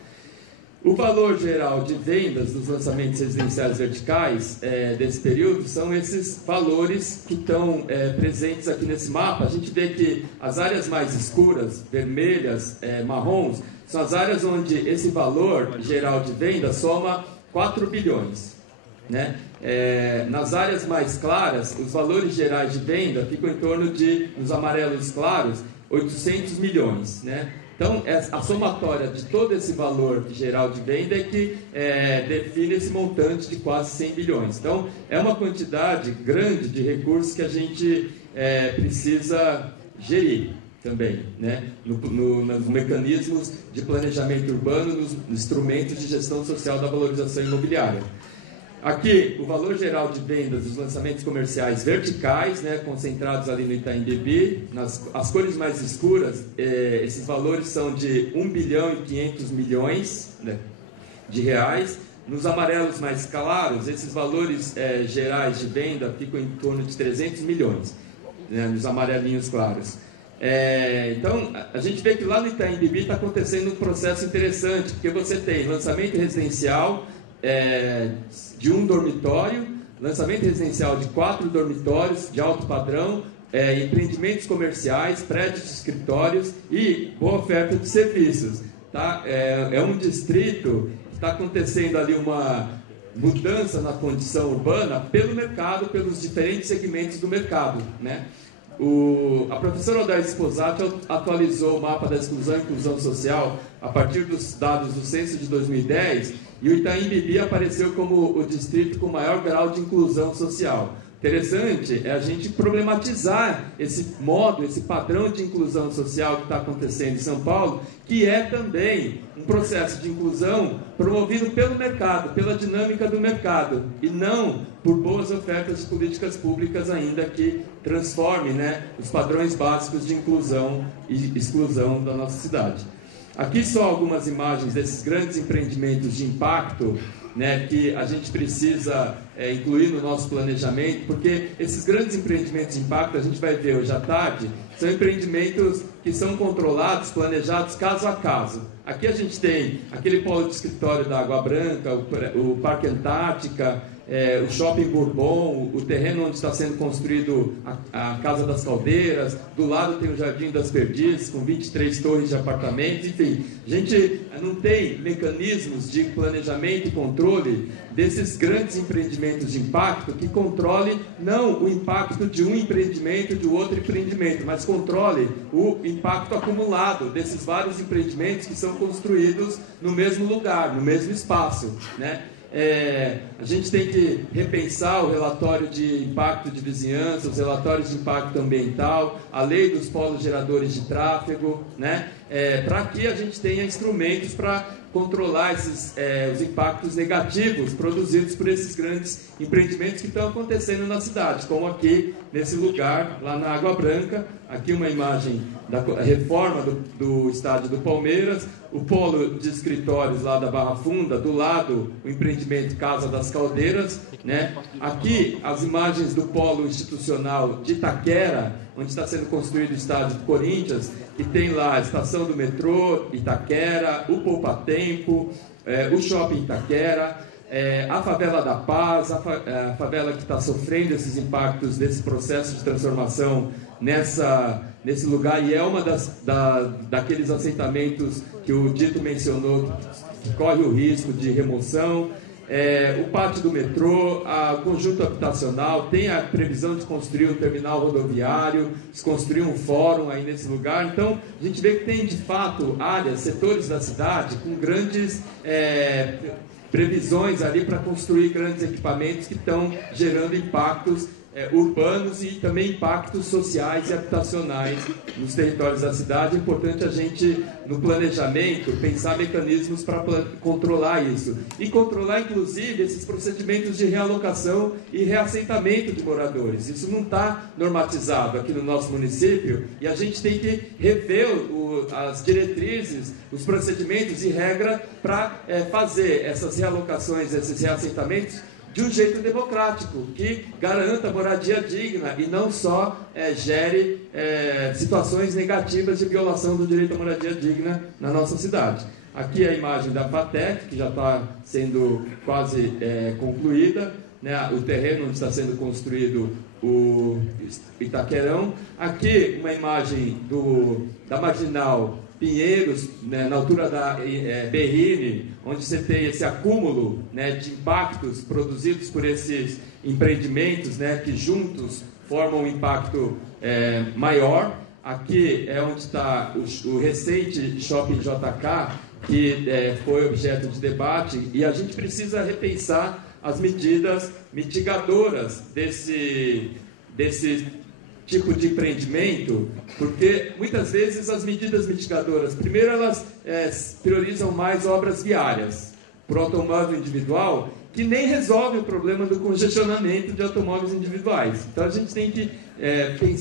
O valor geral de vendas dos lançamentos residenciais verticais desse período são esses valores que estão presentes aqui nesse mapa. A gente vê que as áreas mais escuras, vermelhas, marrons, são as áreas onde esse valor geral de venda soma 4 bilhões. Né? Nas áreas mais claras, os valores gerais de venda ficam em torno de, nos amarelos claros, 800 milhões. Né? Então, a somatória de todo esse valor geral de venda é que define esse montante de quase 100 bilhões. Então, é uma quantidade grande de recursos que a gente precisa gerir também, né? Nos mecanismos de planejamento urbano, nos instrumentos de gestão social da valorização imobiliária. Aqui, o valor geral de vendas dos lançamentos comerciais verticais, né, concentrados ali no Itaim Bibi. As cores mais escuras, esses valores são de 1 bilhão e 500 milhões, né, de reais. Nos amarelos mais claros, esses valores gerais de venda ficam em torno de 300 milhões, né, nos amarelinhos claros. Então, a gente vê que lá no Itaim Bibi está acontecendo um processo interessante, porque você tem lançamento residencial de um dormitório, lançamento residencial de 4 dormitórios de alto padrão, empreendimentos comerciais, prédios de escritórios e boa oferta de serviços. Tá? É um distrito que está acontecendo ali uma mudança na condição urbana pelo mercado, pelos diferentes segmentos do mercado, né? A professora Odair Sposati atualizou o mapa da exclusão e inclusão social a partir dos dados do censo de 2010, e o Itaim Bibi apareceu como o distrito com maior grau de inclusão social. Interessante é a gente problematizar esse modo, esse padrão de inclusão social que está acontecendo em São Paulo, que é também um processo de inclusão promovido pelo mercado, pela dinâmica do mercado, e não por boas ofertas de políticas públicas ainda que transformem, né, os padrões básicos de inclusão e exclusão da nossa cidade. Aqui só algumas imagens desses grandes empreendimentos de impacto, né, que a gente precisa incluir no nosso planejamento, porque esses grandes empreendimentos de impacto, a gente vai ver hoje à tarde, são empreendimentos que são controlados, planejados caso a caso. Aqui a gente tem aquele polo de escritório da Água Branca, o Parque Antártica, o Shopping Bourbon, o terreno onde está sendo construído a Casa das Caldeiras, do lado tem o Jardim das Perdizes, com 23 torres de apartamentos, enfim. A gente não tem mecanismos de planejamento e controle desses grandes empreendimentos de impacto que controle não o impacto de um empreendimento de outro empreendimento, mas controle o impacto acumulado desses vários empreendimentos que são construídos no mesmo lugar, no mesmo espaço, né? A gente tem que repensar o relatório de impacto de vizinhança, os relatórios de impacto ambiental, a lei dos polos geradores de tráfego, né? Para que a gente tenha instrumentos para controlar os impactos negativos produzidos por esses grandes empreendimentos que estão acontecendo na cidade, como aqui nesse lugar, lá na Água Branca. Aqui uma imagem da reforma do estádio do Palmeiras, o polo de escritórios lá da Barra Funda, do lado o empreendimento Casa das Caldeiras, né? Aqui as imagens do polo institucional de Itaquera, onde está sendo construído o estádio do Corinthians, que tem lá a estação do metrô Itaquera, o Poupa Tempo, o Shopping Itaquera, a Favela da Paz, a favela que está sofrendo esses impactos desse processo de transformação nesse lugar, e é uma daqueles assentamentos que o Dito mencionou, que corre o risco de remoção. O pátio do metrô, o conjunto habitacional, tem a previsão de construir um terminal rodoviário, de construir um fórum aí nesse lugar. Então, a gente vê que tem, de fato, áreas, setores da cidade com grandes previsões ali para construir grandes equipamentos que estão gerando impactos urbanos e também impactos sociais e habitacionais nos territórios da cidade. É importante a gente, no planejamento, pensar mecanismos para controlar isso. E controlar, inclusive, esses procedimentos de realocação e reassentamento de moradores. Isso não está normatizado aqui no nosso município e a gente tem que rever as diretrizes, os procedimentos e regra para fazer essas realocações, esses reassentamentos de um jeito democrático, que garanta moradia digna e não só gere situações negativas de violação do direito à moradia digna na nossa cidade. Aqui é a imagem da FATEC, que já está sendo quase concluída, né? O terreno onde está sendo construído o Itaquerão. Aqui uma imagem da Marginal Pinheiros, né, na altura da Berrini, onde você tem esse acúmulo, né, de impactos produzidos por esses empreendimentos, né, que juntos formam um impacto maior. Aqui é onde está o recente Shopping JK, que foi objeto de debate, e a gente precisa repensar as medidas mitigadoras desse tipo de empreendimento, porque muitas vezes as medidas mitigadoras, primeiro elas priorizam mais obras viárias por automóvel individual, que nem resolve o problema do congestionamento de automóveis individuais. Então a gente tem que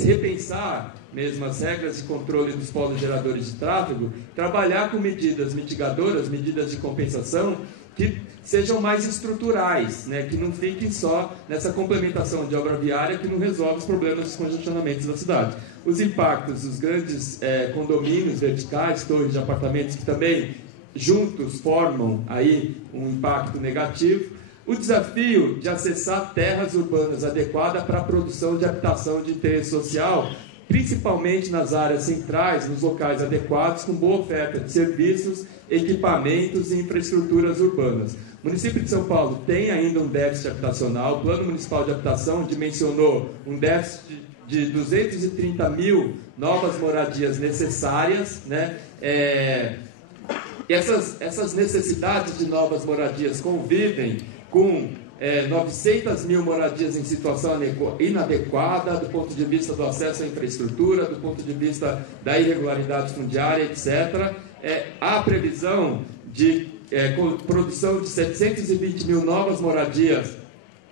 repensar mesmo as regras de controle dos polos geradores de tráfego, trabalhar com medidas mitigadoras, medidas de compensação, que sejam mais estruturais, né? Que não fiquem só nessa complementação de obra viária que não resolve os problemas dos congestionamentos da cidade. Os impactos dos grandes condomínios verticais, torres de apartamentos que também juntos formam aí um impacto negativo. O desafio de acessar terras urbanas adequadas para a produção de habitação de interesse social, principalmente nas áreas centrais, nos locais adequados, com boa oferta de serviços, equipamentos e infraestruturas urbanas. O município de São Paulo tem ainda um déficit habitacional. O Plano Municipal de Habitação dimensionou um déficit de 230 mil novas moradias necessárias, né? Essas necessidades de novas moradias convivem com 900 mil moradias em situação inadequada do ponto de vista do acesso à infraestrutura, do ponto de vista da irregularidade fundiária, etc. Há previsão de produção de 720 mil novas moradias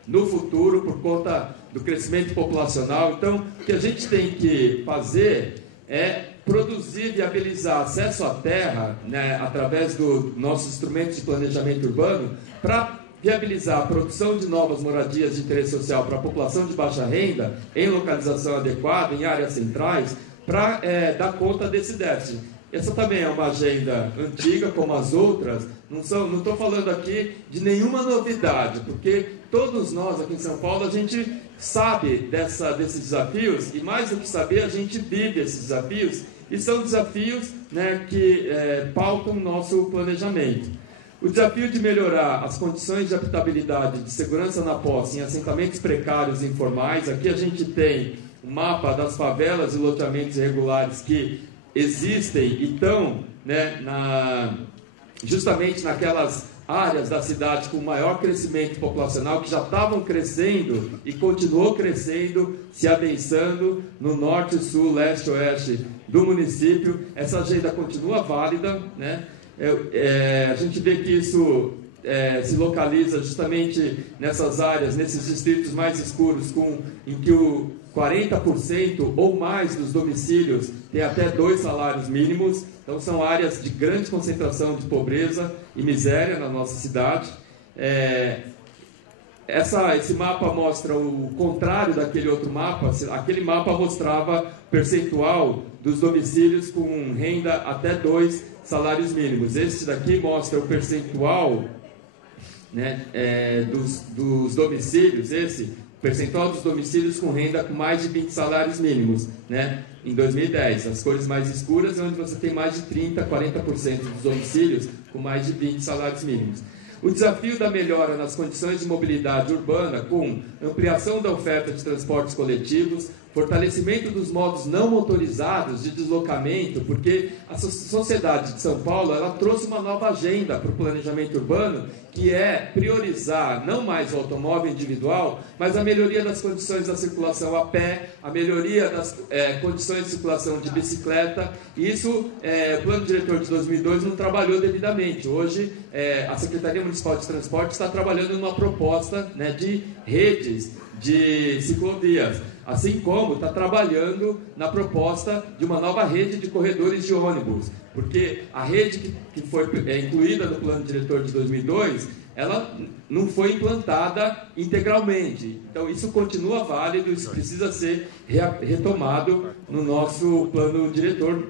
no futuro por conta do crescimento populacional. Então, o que a gente tem que fazer é produzir, viabilizar acesso à terra, né, através dos nossos instrumentos de planejamento urbano, para viabilizar a produção de novas moradias de interesse social para a população de baixa renda, em localização adequada, em áreas centrais, para dar conta desse déficit. Essa também é uma agenda antiga, como as outras. Não estou falando aqui de nenhuma novidade, porque todos nós aqui em São Paulo, a gente sabe desses desafios, e mais do que saber, a gente vive esses desafios, e são desafios, né, que pautam o nosso planejamento. O desafio de melhorar as condições de habitabilidade, de segurança na posse em assentamentos precários e informais. Aqui a gente tem um mapa das favelas e loteamentos irregulares que existem e estão, né, justamente naquelas áreas da cidade com maior crescimento populacional, que já estavam crescendo e continuou crescendo, se adensando no norte, sul, leste, oeste do município. Essa agenda continua válida, né? A gente vê que isso se localiza justamente nessas áreas, nesses distritos mais escuros, em que o 40% ou mais dos domicílios tem até 2 salários mínimos. Então, são áreas de grande concentração de pobreza e miséria na nossa cidade. Esse mapa mostra o contrário daquele outro mapa. Aquele mapa mostrava percentual dos domicílios com renda até 2 salários mínimos. Este daqui mostra o percentual, né, dos domicílios, percentual dos domicílios com renda com mais de 20 salários mínimos, né, em 2010. As cores mais escuras é onde você tem mais de 30%, 40% dos domicílios com mais de 20 salários mínimos. O desafio da melhora nas condições de mobilidade urbana, com ampliação da oferta de transportes coletivos, fortalecimento dos modos não motorizados de deslocamento, porque a sociedade de São Paulo ela trouxe uma nova agenda para o planejamento urbano, que é priorizar não mais o automóvel individual, mas a melhoria das condições da circulação a pé, a melhoria das condições de circulação de bicicleta. E isso, o Plano Diretor de 2002 não trabalhou devidamente. Hoje, a Secretaria Municipal de Transporte está trabalhando numa proposta, né, de redes de ciclovias, assim como está trabalhando na proposta de uma nova rede de corredores de ônibus, porque a rede que foi incluída no Plano Diretor de 2002, ela não foi implantada integralmente. Então, isso continua válido, isso precisa ser retomado no nosso Plano Diretor,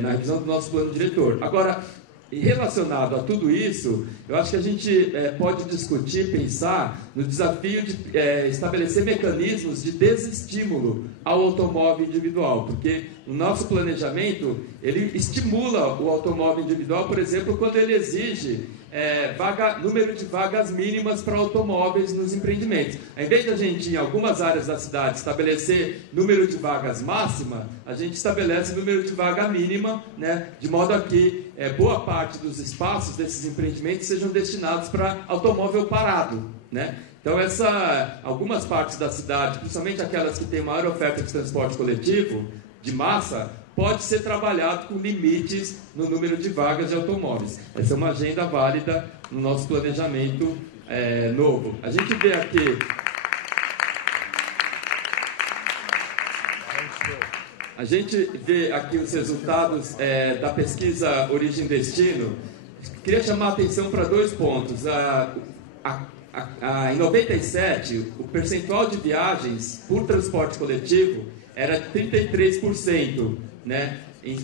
na revisão do nosso Plano Diretor. Agora, relacionado a tudo isso, eu acho que a gente pode discutir, pensar no desafio de estabelecer mecanismos de desestímulo ao automóvel individual, porque o nosso planejamento, ele estimula o automóvel individual, por exemplo, quando ele exige número de vagas mínimas para automóveis nos empreendimentos. Ao invés de a gente, em algumas áreas da cidade, estabelecer número de vagas máxima, a gente estabelece número de vaga mínima, né, de modo a que boa parte dos espaços desses empreendimentos sejam destinados para automóvel parado, né? Então, algumas partes da cidade, principalmente aquelas que têm maior oferta de transporte coletivo, de massa, pode ser trabalhado com limites no número de vagas de automóveis. Essa é uma agenda válida no nosso planejamento novo. A gente vê aqui... A gente vê aqui os resultados da pesquisa Origem Destino. Queria chamar a atenção para 2 pontos. Em 97, o percentual de viagens por transporte coletivo era de 33%, né,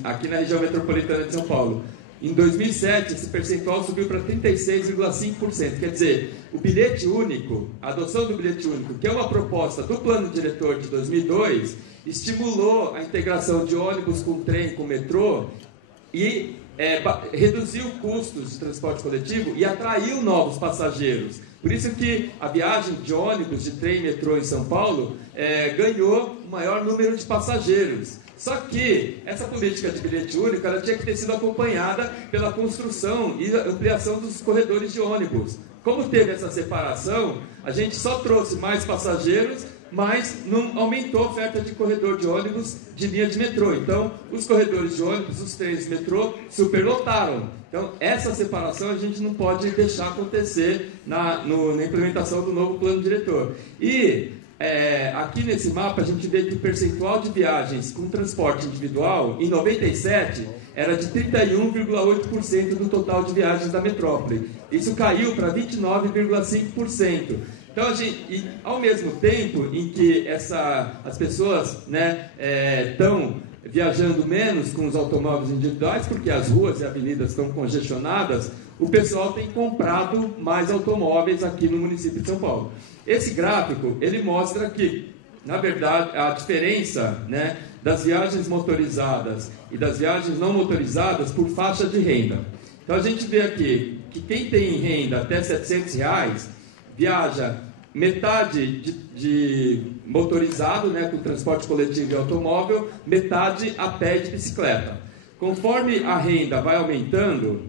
aqui na região metropolitana de São Paulo. Em 2007, esse percentual subiu para 36,5%. Quer dizer, o bilhete único, a adoção do bilhete único, que é uma proposta do Plano Diretor de 2002, estimulou a integração de ônibus com trem, com metrô, e reduziu custos de transporte coletivo e atraiu novos passageiros. Por isso que a viagem de ônibus, de trem e metrô em São Paulo ganhou o maior número de passageiros. Só que essa política de bilhete único ela tinha que ter sido acompanhada pela construção e ampliação dos corredores de ônibus. Como teve essa separação, a gente só trouxe mais passageiros, mas não aumentou a oferta de corredor de ônibus de linha de metrô. Então, os corredores de ônibus, os trens de metrô, superlotaram. Então, essa separação a gente não pode deixar acontecer na implementação do novo plano diretor. E aqui nesse mapa a gente vê que o percentual de viagens com transporte individual, em 97, era de 31,8% do total de viagens da metrópole. Isso caiu para 29,5%. Então, ao mesmo tempo em que as pessoas, né, estão viajando menos com os automóveis individuais, porque as ruas e avenidas estão congestionadas, o pessoal tem comprado mais automóveis aqui no município de São Paulo. Esse gráfico, ele mostra que, na verdade, a diferença, né, das viagens motorizadas e das viagens não motorizadas por faixa de renda. Então, a gente vê aqui que quem tem renda até R$700 viaja metade de motorizado, né, com transporte coletivo e automóvel, metade a pé e de bicicleta. Conforme a renda vai aumentando,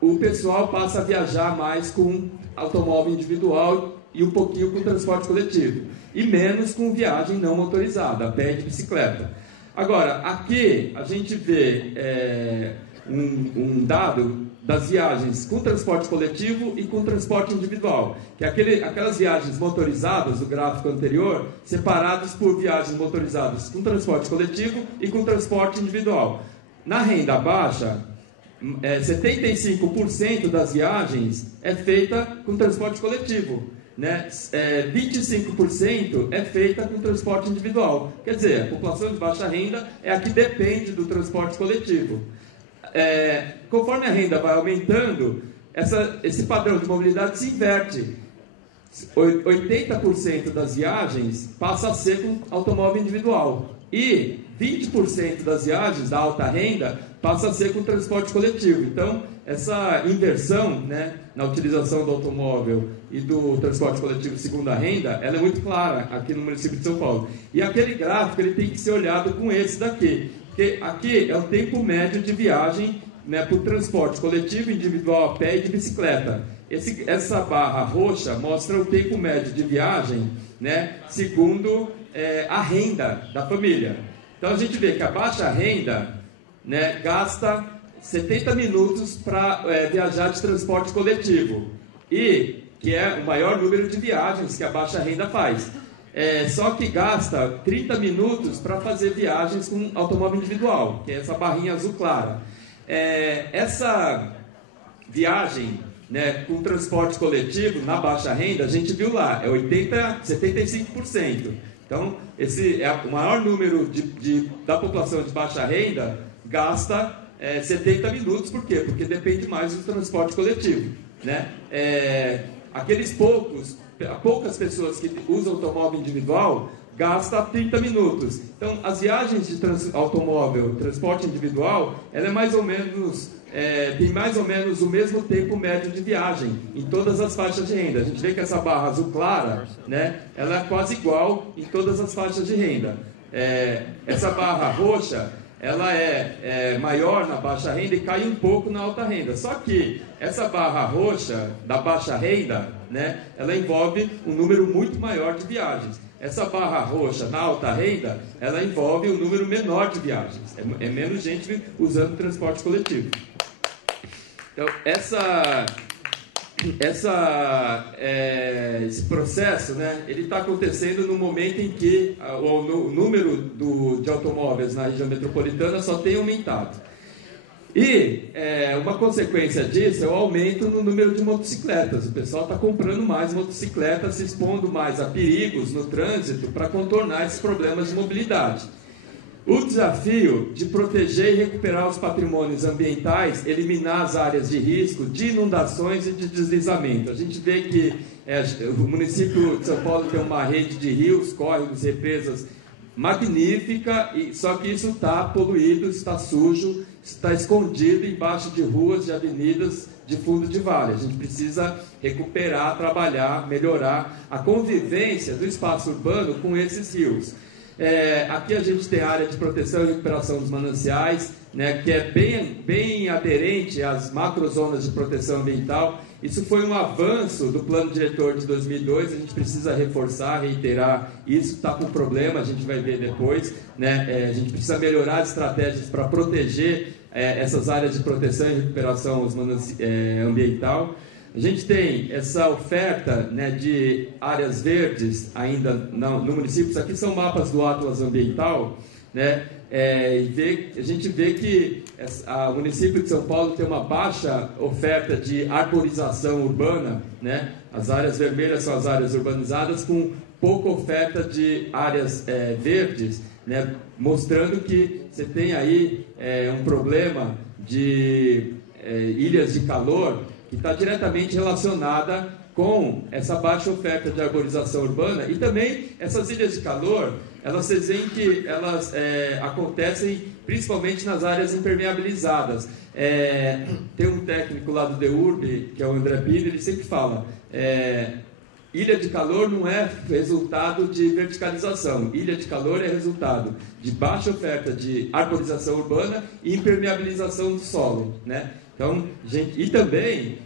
o pessoal passa a viajar mais com automóvel individual e um pouquinho com transporte coletivo, e menos com viagem não motorizada, a pé e de bicicleta. Agora, aqui a gente vê um dado das viagens com transporte coletivo e com transporte individual, que é aquelas viagens motorizadas do gráfico anterior, separadas por viagens motorizadas com transporte coletivo e com transporte individual. Na renda baixa, 75% das viagens é feita com transporte coletivo, né? 25% é feita com transporte individual. Quer dizer, a população de baixa renda é a que depende do transporte coletivo. Conforme a renda vai aumentando, esse padrão de mobilidade se inverte. 80% das viagens passa a ser com automóvel individual e 20% das viagens da alta renda passa a ser com transporte coletivo. Então, essa inversão, né, na utilização do automóvel e do transporte coletivo de segunda renda, ela é muito clara aqui no município de São Paulo. E aquele gráfico ele tem que ser olhado com esse daqui, porque aqui é o tempo médio de viagem, né, por transporte coletivo, individual, a pé e de bicicleta. Essa barra roxa mostra o tempo médio de viagem, né, segundo a renda da família. Então a gente vê que a baixa renda, né, gasta 70 minutos para viajar de transporte coletivo, e que é o maior número de viagens que a baixa renda faz. Só que gasta 30 minutos para fazer viagens com automóvel individual, que é essa barrinha azul clara. Essa viagem, né, com transporte coletivo na baixa renda, a gente viu lá, 75%. Então, esse é o maior número da população de baixa renda gasta 70 minutos. Por quê? Porque depende mais do transporte coletivo, né? Aqueles poucas pessoas que usam automóvel individual gasta 30 minutos. Então, as viagens de automóvel, transporte individual, ela é mais ou menos, tem mais ou menos o mesmo tempo médio de viagem em todas as faixas de renda. A gente vê que essa barra azul clara, né, ela é quase igual em todas as faixas de renda. Essa barra roxa, ela é maior na baixa renda e cai um pouco na alta renda. Só que essa barra roxa da baixa renda, né, ela envolve um número muito maior de viagens. Essa barra roxa na alta renda, ela envolve um número menor de viagens. É menos gente usando transporte coletivo. Então, esse processo, né, ele está acontecendo no momento em que o número de automóveis na região metropolitana só tem aumentado. E uma consequência disso é o aumento no número de motocicletas. O pessoal está comprando mais motocicletas, se expondo mais a perigos no trânsito para contornar esses problemas de mobilidade. O desafio de proteger e recuperar os patrimônios ambientais, eliminar as áreas de risco de inundações e de deslizamento. A gente vê que o município de São Paulo tem uma rede de rios, córregos, represas magnífica, só que isso está poluído, está sujo, está escondido embaixo de ruas, de avenidas, de fundo de vale. A gente precisa recuperar, trabalhar, melhorar a convivência do espaço urbano com esses rios. Aqui a gente tem a área de proteção e recuperação dos mananciais, né, que é bem aderente às macrozonas de proteção ambiental. Isso foi um avanço do plano diretor de 2002, a gente precisa reforçar, reiterar isso, está com problema, a gente vai ver depois, né? A gente precisa melhorar as estratégias para proteger essas áreas de proteção e recuperação ambiental. A gente tem essa oferta, né, de áreas verdes ainda no município. Isso aqui são mapas do Atlas Ambiental, né? A gente vê que o município de São Paulo tem uma baixa oferta de arborização urbana, né? As áreas vermelhas são as áreas urbanizadas, com pouca oferta de áreas verdes, né? Mostrando que você tem aí um problema de ilhas de calor que está diretamente relacionada com essa baixa oferta de arborização urbana. E também essas ilhas de calor, vocês veem que elas acontecem principalmente nas áreas impermeabilizadas. Tem um técnico lá do DEURB, que é o André Pino, ele sempre fala, ilha de calor não é resultado de verticalização, ilha de calor é resultado de baixa oferta de arborização urbana e impermeabilização do solo, né? Então, e também,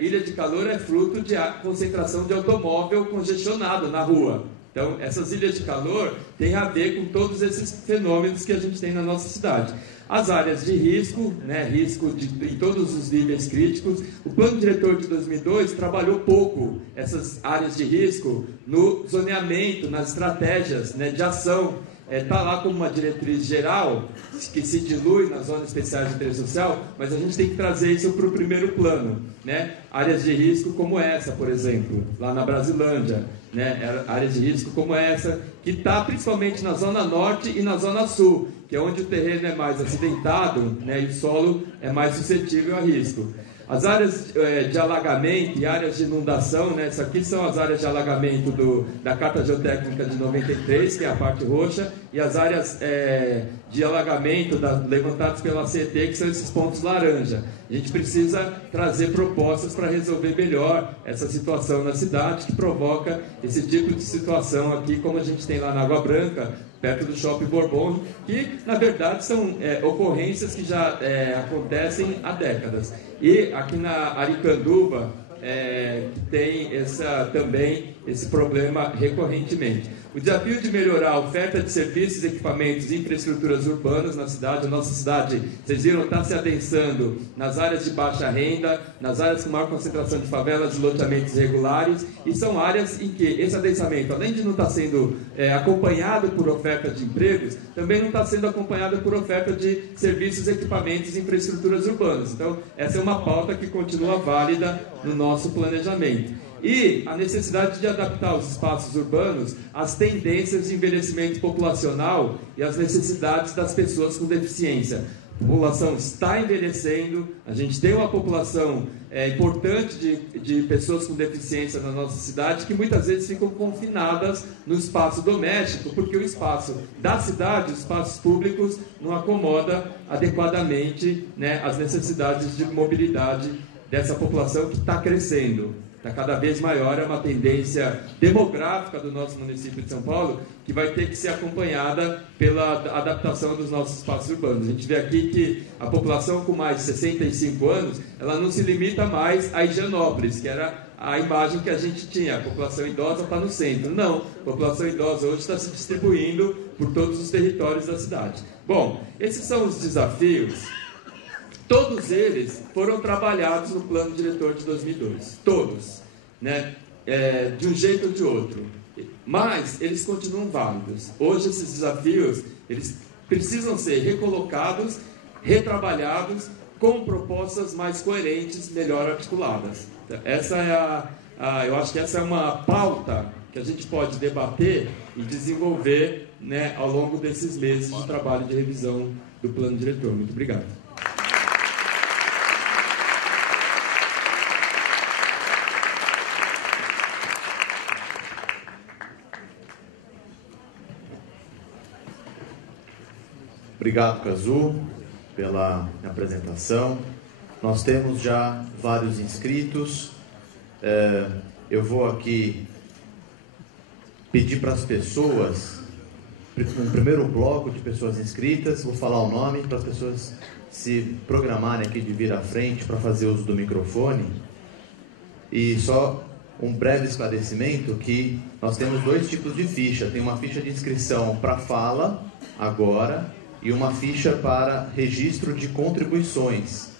ilha de calor é fruto de concentração de automóvel congestionado na rua. Então, essas ilhas de calor têm a ver com todos esses fenômenos que a gente tem na nossa cidade. As áreas de risco, né, risco em todos os níveis críticos. O plano diretor de 2002 trabalhou pouco essas áreas de risco no zoneamento, nas estratégias, né, de ação. Está lá como uma diretriz geral, que se dilui nas zonas especiais de interesse social, mas a gente tem que trazer isso para o primeiro plano, né? Áreas de risco como essa, por exemplo, lá na Brasilândia, né? Áreas de risco como essa, que está principalmente na zona norte e na zona sul, que é onde o terreno é mais acidentado, né? E o solo é mais suscetível a risco. As áreas de alagamento e áreas de inundação, né? Essas aqui são as áreas de alagamento da Carta Geotécnica de 93, que é a parte roxa, e as áreas de alagamento levantadas pela CET, que são esses pontos laranja. A gente precisa trazer propostas para resolver melhor essa situação na cidade, que provoca esse tipo de situação aqui, como a gente tem lá na Água Branca, perto do Shopping Bourbon, que na verdade são ocorrências que já acontecem há décadas. E aqui na Aricanduva tem também esse problema recorrentemente. O desafio de melhorar a oferta de serviços, equipamentos e infraestruturas urbanas na cidade, a nossa cidade, vocês viram, está se adensando nas áreas de baixa renda, nas áreas com maior concentração de favelas e loteamentos irregulares, e são áreas em que esse adensamento, além de não estar sendo acompanhado por oferta de empregos, também não está sendo acompanhado por oferta de serviços, equipamentos e infraestruturas urbanas. Então, essa é uma pauta que continua válida no nosso planejamento. E a necessidade de adaptar os espaços urbanos às tendências de envelhecimento populacional e às necessidades das pessoas com deficiência. A população está envelhecendo, a gente tem uma população importante de pessoas com deficiência na nossa cidade que muitas vezes ficam confinadas no espaço doméstico, porque o espaço da cidade, os espaços públicos, não acomoda adequadamente, né, as necessidades de mobilidade dessa população que está crescendo. Está cada vez maior, é uma tendência demográfica do nosso município de São Paulo que vai ter que ser acompanhada pela adaptação dos nossos espaços urbanos. A gente vê aqui que a população com mais de 65 anos, ela não se limita mais a Higienópolis, que era a imagem que a gente tinha, a população idosa está no centro. Não, a população idosa hoje está se distribuindo por todos os territórios da cidade. Bom, esses são os desafios. Todos eles foram trabalhados no plano diretor de 2002, todos, né? De um jeito ou de outro, mas eles continuam válidos. Hoje esses desafios, eles precisam ser recolocados, retrabalhados, com propostas mais coerentes, melhor articuladas. Essa é eu acho que essa é uma pauta que a gente pode debater e desenvolver, né, ao longo desses meses de trabalho de revisão do plano diretor. Muito obrigado. Obrigado, Cazu, pela apresentação. Nós temos já vários inscritos. Eu vou aqui pedir para as pessoas, um primeiro bloco de pessoas inscritas, vou falar o nome para as pessoas se programarem aqui de vir à frente para fazer uso do microfone. E só um breve esclarecimento que nós temos dois tipos de ficha. Tem uma ficha de inscrição para fala, agora, e uma ficha para registro de contribuições,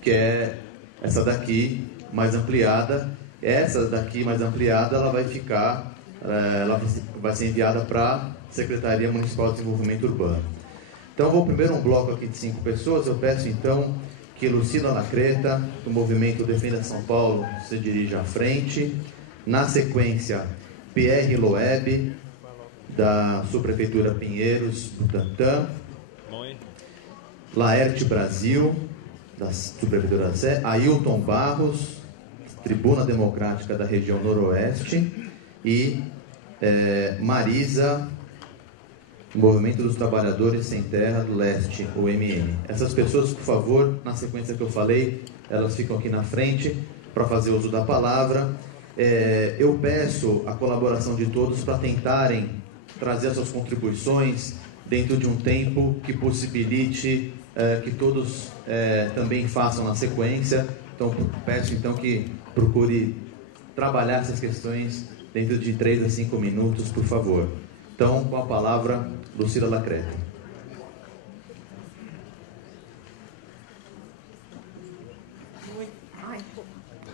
que é essa daqui mais ampliada. Essa daqui mais ampliada, ela vai ficar, ela vai ser enviada para a Secretaria Municipal de Desenvolvimento Urbano. Então, vou primeiro um bloco aqui de 5 pessoas. Eu peço então que Lucila Anacreta, do Movimento Defenda São Paulo, se dirija à frente. Na sequência, Pierre Loeb, da Subprefeitura Pinheiros, Butantã. Laerte Brasil, da Subprefeitura da Sé. Ailton Barros, Tribuna Democrática da região Noroeste. E Marisa, Movimento dos Trabalhadores Sem Terra do Leste, o MN. Essas pessoas, por favor, na sequência que eu falei, elas ficam aqui na frente para fazer uso da palavra. Eu peço a colaboração de todos para tentarem trazer as suas contribuições dentro de um tempo que possibilite que todos também façam na sequência. Então, peço então que procure trabalhar essas questões dentro de 3 a 5 minutos, por favor. Então, com a palavra, Lucila Lacreta.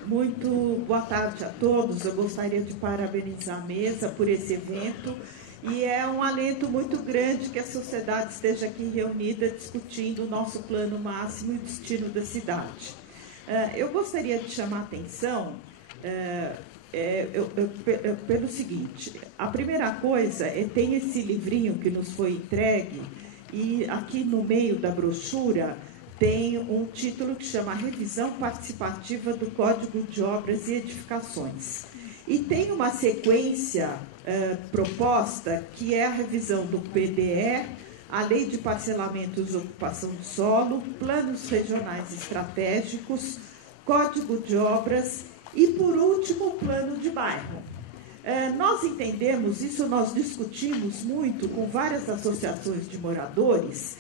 Muito boa tarde a todos. Eu gostaria de parabenizar a mesa por esse evento. E é um alento muito grande que a sociedade esteja aqui reunida discutindo o nosso plano máximo e destino da cidade. Eu gostaria de chamar a atenção pelo seguinte. A primeira coisa tem esse livrinho que nos foi entregue e aqui no meio da brochura tem um título que chama Revisão Participativa do Código de Obras e Edificações. E tem uma sequência proposta, que é a revisão do PDE, a Lei de Parcelamentos de Ocupação de Solo, Planos Regionais Estratégicos, Código de Obras e, por último, o Plano de Bairro. Nós entendemos, isso nós discutimos muito com várias associações de moradores,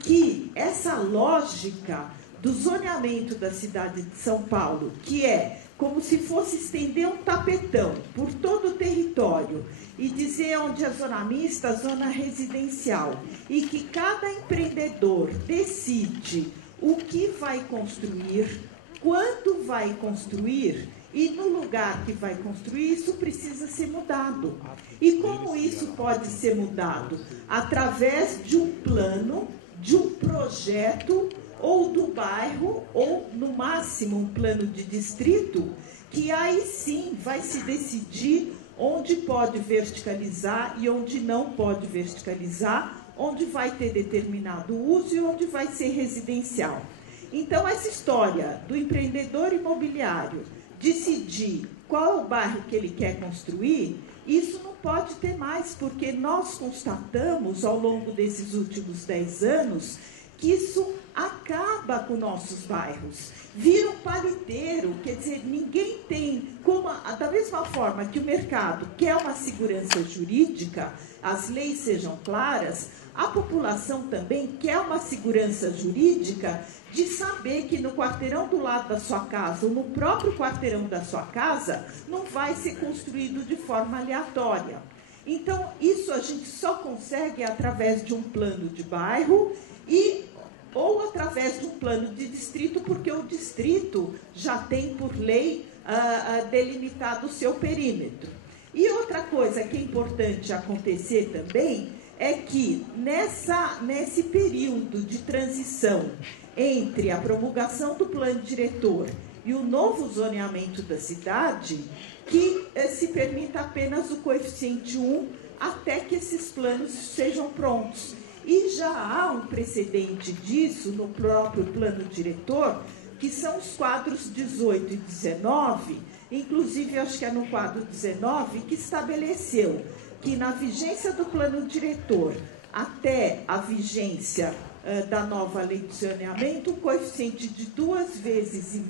que essa lógica do zoneamento da cidade de São Paulo, que é como se fosse estender um tapetão por todo o território e dizer onde é zona mista, zona residencial, e que cada empreendedor decide o que vai construir, quando vai construir e no lugar que vai construir, isso precisa ser mudado. E como isso pode ser mudado? Através de um plano, de um projeto, ou do bairro, ou, no máximo, um plano de distrito, que aí sim vai se decidir onde pode verticalizar e onde não pode verticalizar, onde vai ter determinado uso e onde vai ser residencial. Então, essa história do empreendedor imobiliário decidir qual é o bairro que ele quer construir, isso não pode ter mais, porque nós constatamos, ao longo desses últimos 10 anos, que isso acaba com nossos bairros. Vira um paliteiro, quer dizer, ninguém tem como, da mesma forma que o mercado quer uma segurança jurídica, as leis sejam claras, a população também quer uma segurança jurídica de saber que no quarteirão do lado da sua casa ou no próprio quarteirão da sua casa não vai ser construído de forma aleatória. Então, isso a gente só consegue através de um plano de bairro ou através de um plano de distrito, porque o distrito já tem, por lei, delimitado o seu perímetro. E outra coisa que é importante acontecer também é que nesse período de transição entre a promulgação do plano diretor e o novo zoneamento da cidade, que se permita apenas o coeficiente 1 até que esses planos sejam prontos. E já há um precedente disso no próprio plano diretor, que são os quadros 18 e 19, inclusive acho que é no quadro 19, que estabeleceu que na vigência do plano diretor até a vigência da nova lei de zoneamento, um coeficiente de 2,5 vezes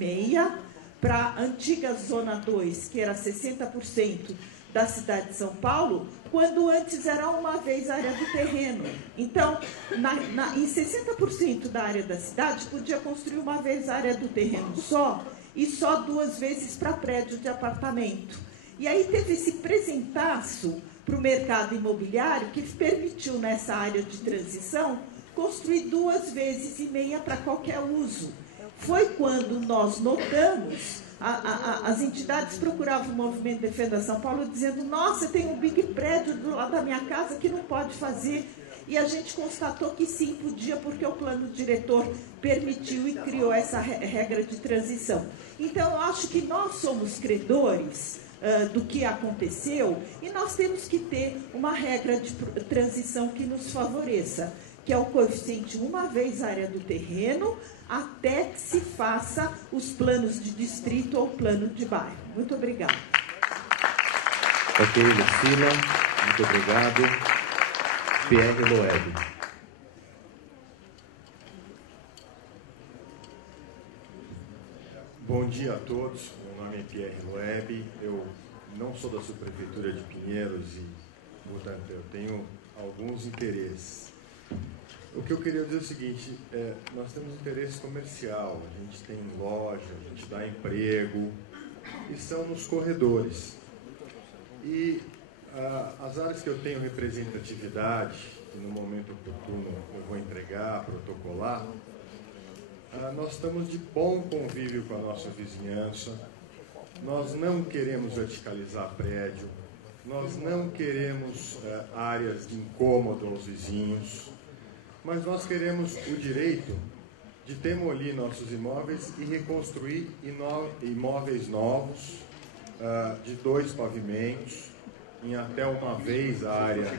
para a antiga Zona 2, que era 60% da cidade de São Paulo, quando antes era 1 vez a área do terreno. Então, em 60% da área da cidade, podia construir 1 vez a área do terreno só, e só 2 vezes para prédio de apartamento. E aí teve esse presentaço para o mercado imobiliário, que permitiu, nessa área de transição, construir 2,5 vezes para qualquer uso. Foi quando nós notamos, as entidades procuravam o Movimento Defenda São Paulo, dizendo, nossa, tem um big prédio do lado da minha casa que não pode fazer. E a gente constatou que sim, podia, porque o plano diretor permitiu e criou essa regra de transição. Então, eu acho que nós somos credores do que aconteceu, e nós temos que ter uma regra de transição que nos favoreça, que é o coeficiente 1 vez a área do terreno, até que se faça os planos de distrito ou plano de bairro. Muito obrigada. Ok, Lucila, muito obrigado. Pierre Loeb. Bom dia a todos, meu nome é Pierre Loeb, eu não sou da subprefeitura de Pinheiros e, portanto, eu tenho alguns interesses. O que eu queria dizer é o seguinte, nós temos interesse comercial, a gente tem loja, a gente dá emprego, e são nos corredores. E as áreas que eu tenho representatividade, que no momento oportuno eu vou entregar, protocolar, nós estamos de bom convívio com a nossa vizinhança, nós não queremos verticalizar prédio, nós não queremos áreas de incômodo aos vizinhos, mas nós queremos o direito de demolir nossos imóveis e reconstruir imóveis novos, de 2 pavimentos, em até uma vez a área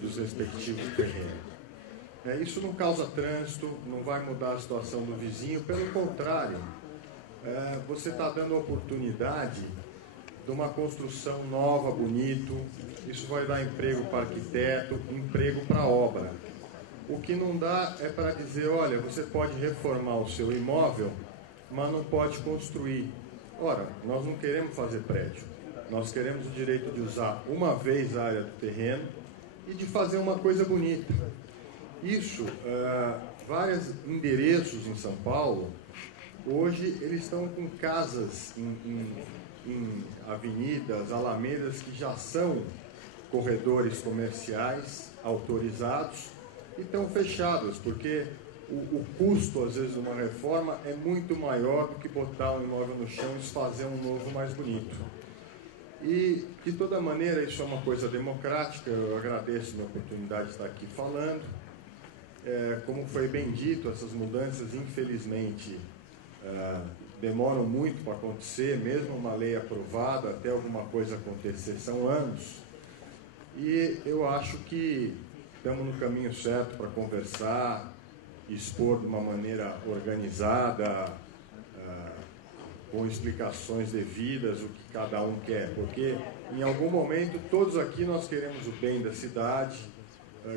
dos respectivos terrenos. Isso não causa trânsito, não vai mudar a situação do vizinho, pelo contrário, você está dando a oportunidade de uma construção nova, bonito, isso vai dar emprego para arquiteto, emprego para obra. O que não dá é para dizer, olha, você pode reformar o seu imóvel, mas não pode construir. Ora, nós não queremos fazer prédio, nós queremos o direito de usar uma vez a área do terreno e de fazer uma coisa bonita. Isso, vários endereços em São Paulo, hoje eles estão com casas em avenidas, alamedas que já são corredores comerciais autorizados e estão fechadas, porque o custo, às vezes, de uma reforma é muito maior do que botar um imóvel no chão e fazer um novo mais bonito. E, de toda maneira, isso é uma coisa democrática, eu agradeço a minha oportunidade de estar aqui falando. Como foi bem dito, essas mudanças, infelizmente, demoram muito para acontecer, mesmo uma lei aprovada, até alguma coisa acontecer, são anos. E eu acho que estamos no caminho certo para conversar, expor de uma maneira organizada, com explicações devidas, o que cada um quer, porque em algum momento todos aqui nós queremos o bem da cidade,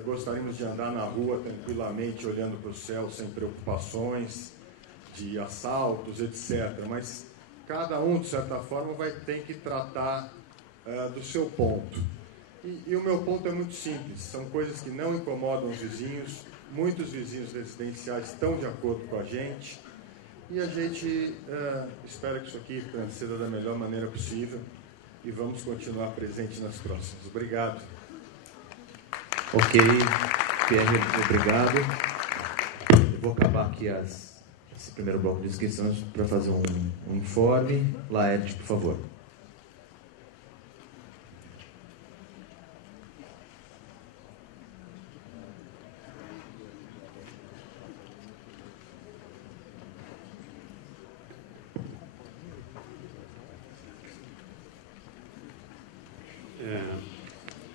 gostaríamos de andar na rua tranquilamente, olhando para o céu, sem preocupações de assaltos, etc. Mas cada um, de certa forma, vai ter que tratar do seu ponto. E o meu ponto é muito simples, são coisas que não incomodam os vizinhos, muitos vizinhos residenciais estão de acordo com a gente, e a gente espera que isso aqui transcenda da melhor maneira possível e vamos continuar presente nas próximas. Obrigado. Ok, Pierre, obrigado. Eu vou acabar aqui esse primeiro bloco de inscrições para fazer um informe. Laerte, por favor.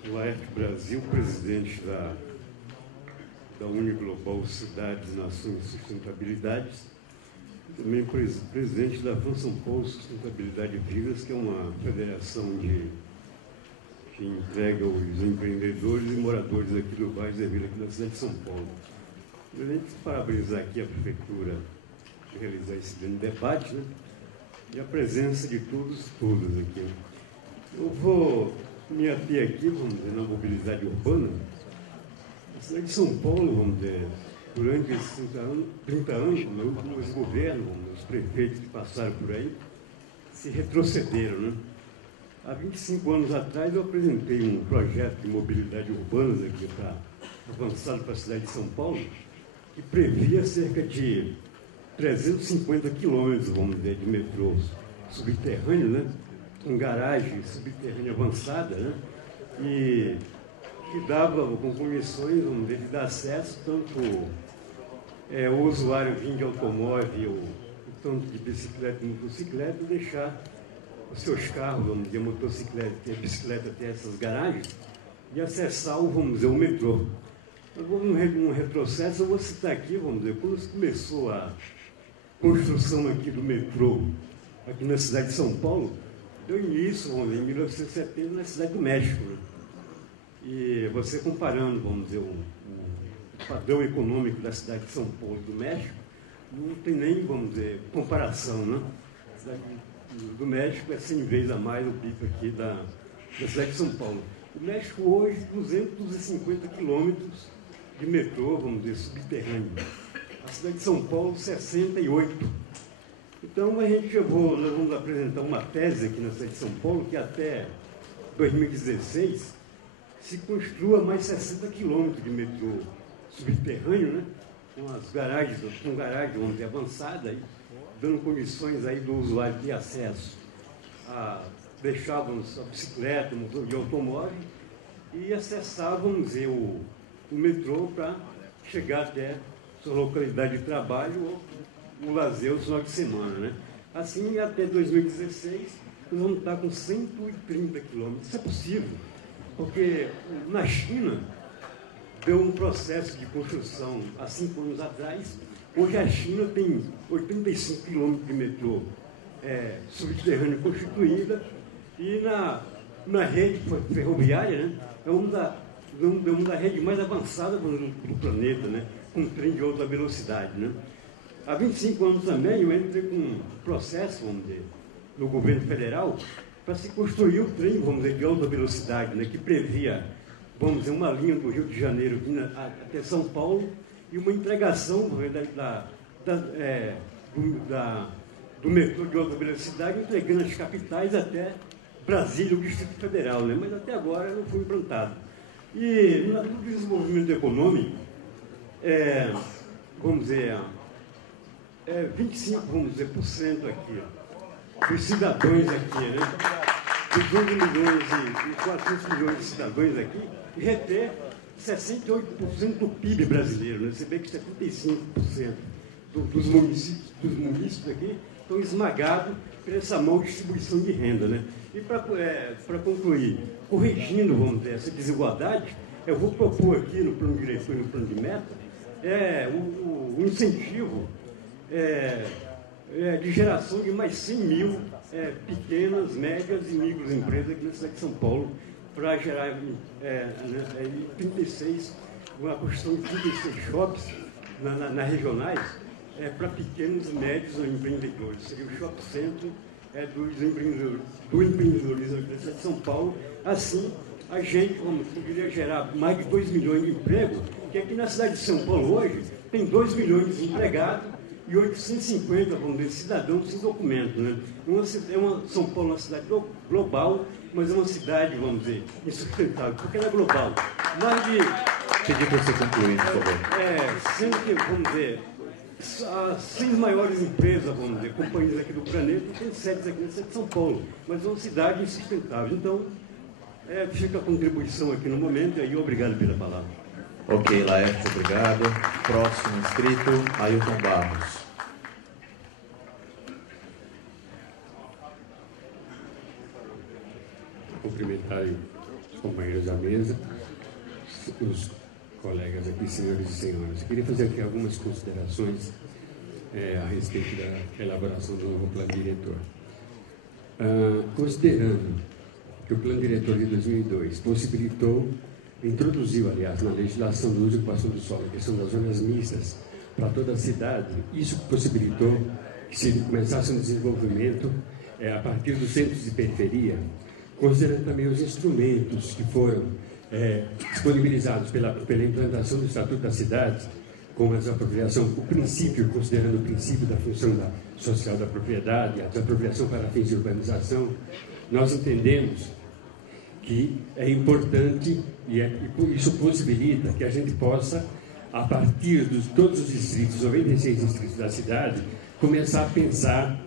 Laerte Brasil, presidente da Uniglobal Cidades, Nações e Sustentabilidade, também presidente da FAN São Paulo Sustentabilidade Vigas, que é uma federação que entrega os empreendedores e moradores aqui do bairro Zé Vila, aqui da cidade de São Paulo. Eu queria parabenizar aqui a Prefeitura de realizar esse grande debate, né? E a presença de todos e todas aqui. Eu vou me ater aqui, vamos dizer, na mobilidade urbana. A cidade de São Paulo, vamos dizer, durante esses 30 anos, os governos, os prefeitos que passaram por aí, se retrocederam, né? Há 25 anos atrás, eu apresentei um projeto de mobilidade urbana aqui avançado para a cidade de São Paulo, que previa cerca de 350 quilômetros, vamos dizer, de metrô subterrâneo, né? Com garagem subterrânea avançada, né? E que dava com condições, vamos dizer, de dar acesso tanto o usuário vindo de automóvel, tanto de bicicleta e motocicleta, deixar os seus carros, vamos dizer, motocicleta e a bicicleta até essas garagens e acessar vamos dizer, o metrô. Agora, num retrocesso, eu vou citar aqui, vamos dizer, quando começou a construção aqui do metrô, aqui na cidade de São Paulo, deu início, vamos dizer, em 1970, na cidade do México. Né? E você comparando, vamos dizer, o padrão econômico da cidade de São Paulo e do México, não tem nem, vamos dizer, comparação, né? A cidade do México é 100 vezes a mais o PIB aqui da cidade de São Paulo. O México hoje, 250 quilômetros de metrô, vamos dizer, subterrâneo. A cidade de São Paulo, 68. Então, nós vamos apresentar uma tese aqui na cidade de São Paulo, que até 2016, se construa mais 60 quilômetros de metrô subterrâneo, né? Com garagem, vamos dizer, avançada, aí, dando condições aí do usuário ter acesso a deixávamos a bicicleta, motor de automóvel e acessávamos o metrô para chegar até sua localidade de trabalho ou o lazer no final de semana, né? Assim, até 2016, nós vamos estar com 130 quilômetros. Isso é possível, porque na China deu um processo de construção há 5 anos atrás. Hoje a China tem 85 quilômetros de metrô subterrâneo constituída e na rede ferroviária, né, é uma da rede mais avançada do planeta, né, com trem de alta velocidade. Né. Há 25 anos também eu entrei com um processo, vamos dizer, no governo federal para se construir o trem, vamos dizer, de alta velocidade, né, que previa, vamos dizer, uma linha do Rio de Janeiro até São Paulo e uma entregação do metrô de alta velocidade, entregando as capitais até Brasília, o Distrito Federal, né? Mas até agora não foi implantado. E no desenvolvimento econômico, vamos dizer, 25, vamos dizer, por cento aqui, ó, dos cidadãos aqui, né? Dos 11 milhões e 400 milhões de cidadãos aqui, e reter 68% do PIB brasileiro, né? Você vê que 75% dos municípios aqui estão esmagados por essa má distribuição de renda, né? E para concluir, corrigindo, vamos dizer, essa desigualdade, eu vou propor aqui no plano diretor e no plano de meta o incentivo de geração de mais 100 mil pequenas, médias e microempresas aqui na cidade de São Paulo, para gerar a construção de 36 shops nas regionais para pequenos e médios empreendedores. Seria o shopping center do empreendedorismo da cidade de São Paulo. Assim, a gente poderia gerar mais de 2 milhões de empregos, que aqui na cidade de São Paulo hoje tem 2 milhões de desempregados e 850, vamos dizer, cidadãos sem documento. Né? São Paulo é uma cidade global, mas é uma cidade, vamos dizer, insustentável, porque ela é global. Pedir para você concluir, por favor. Sendo que, vamos dizer, as 6 maiores empresas, vamos dizer, companhias aqui do planeta, tem sedes aqui na cidade de São Paulo, mas é uma cidade insustentável. Então, fica a contribuição aqui no momento, e aí obrigado pela palavra. Ok, Laerte, obrigado. Próximo inscrito, Ailton Barros. Cumprimentar os companheiros da mesa, os colegas aqui, senhores e senhoras. Eu queria fazer aqui algumas considerações a respeito da elaboração do novo plano diretor. Considerando que o plano diretor de 2002 introduziu, aliás, na legislação do uso e ocupação do solo, a questão das zonas mistas para toda a cidade, isso possibilitou que se começasse um desenvolvimento a partir dos centros de periferia, considerando também os instrumentos que foram disponibilizados pela implantação do Estatuto da Cidade, como a desapropriação, considerando o princípio da função social da propriedade, a desapropriação para fins de urbanização, nós entendemos que é importante e isso possibilita que a gente possa, a partir de todos os distritos, 96 distritos da cidade, começar a pensar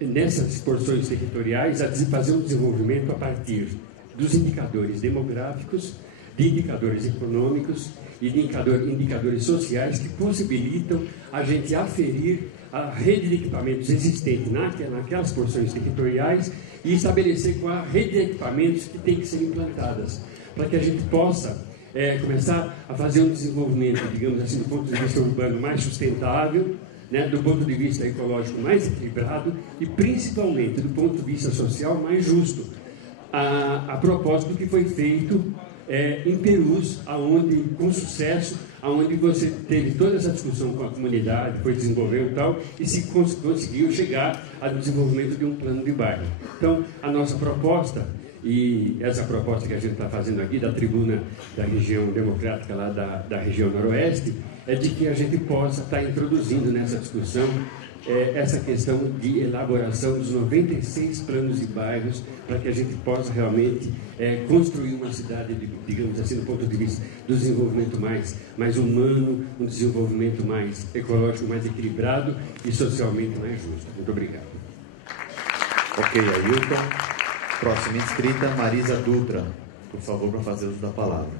nessas porções territoriais, a fazer um desenvolvimento a partir dos indicadores demográficos, de indicadores econômicos e de indicadores sociais que possibilitam a gente aferir a rede de equipamentos existente naquelas porções territoriais e estabelecer qual a rede de equipamentos que tem que ser implantadas, para que a gente possa começar a fazer um desenvolvimento, digamos assim, do ponto de vista urbano mais sustentável, né, do ponto de vista ecológico mais equilibrado e, principalmente, do ponto de vista social mais justo. A propósito do que foi feito em Perus, com sucesso, onde você teve toda essa discussão com a comunidade, foi desenvolvendo e tal, e se conseguiu chegar ao desenvolvimento de um plano de bairro. Então, a nossa proposta, E essa proposta que a gente está fazendo aqui, da tribuna da região democrática, lá da região noroeste, é de que a gente possa estar introduzindo nessa discussão essa questão de elaboração dos 96 planos de bairros, para que a gente possa realmente construir uma cidade, digamos assim, do ponto de vista do desenvolvimento mais humano, um desenvolvimento mais ecológico, mais equilibrado e socialmente mais justo. Muito obrigado. Ok, Ailton. Próxima inscrita, Marisa Dutra. Por favor, para fazer uso da palavra.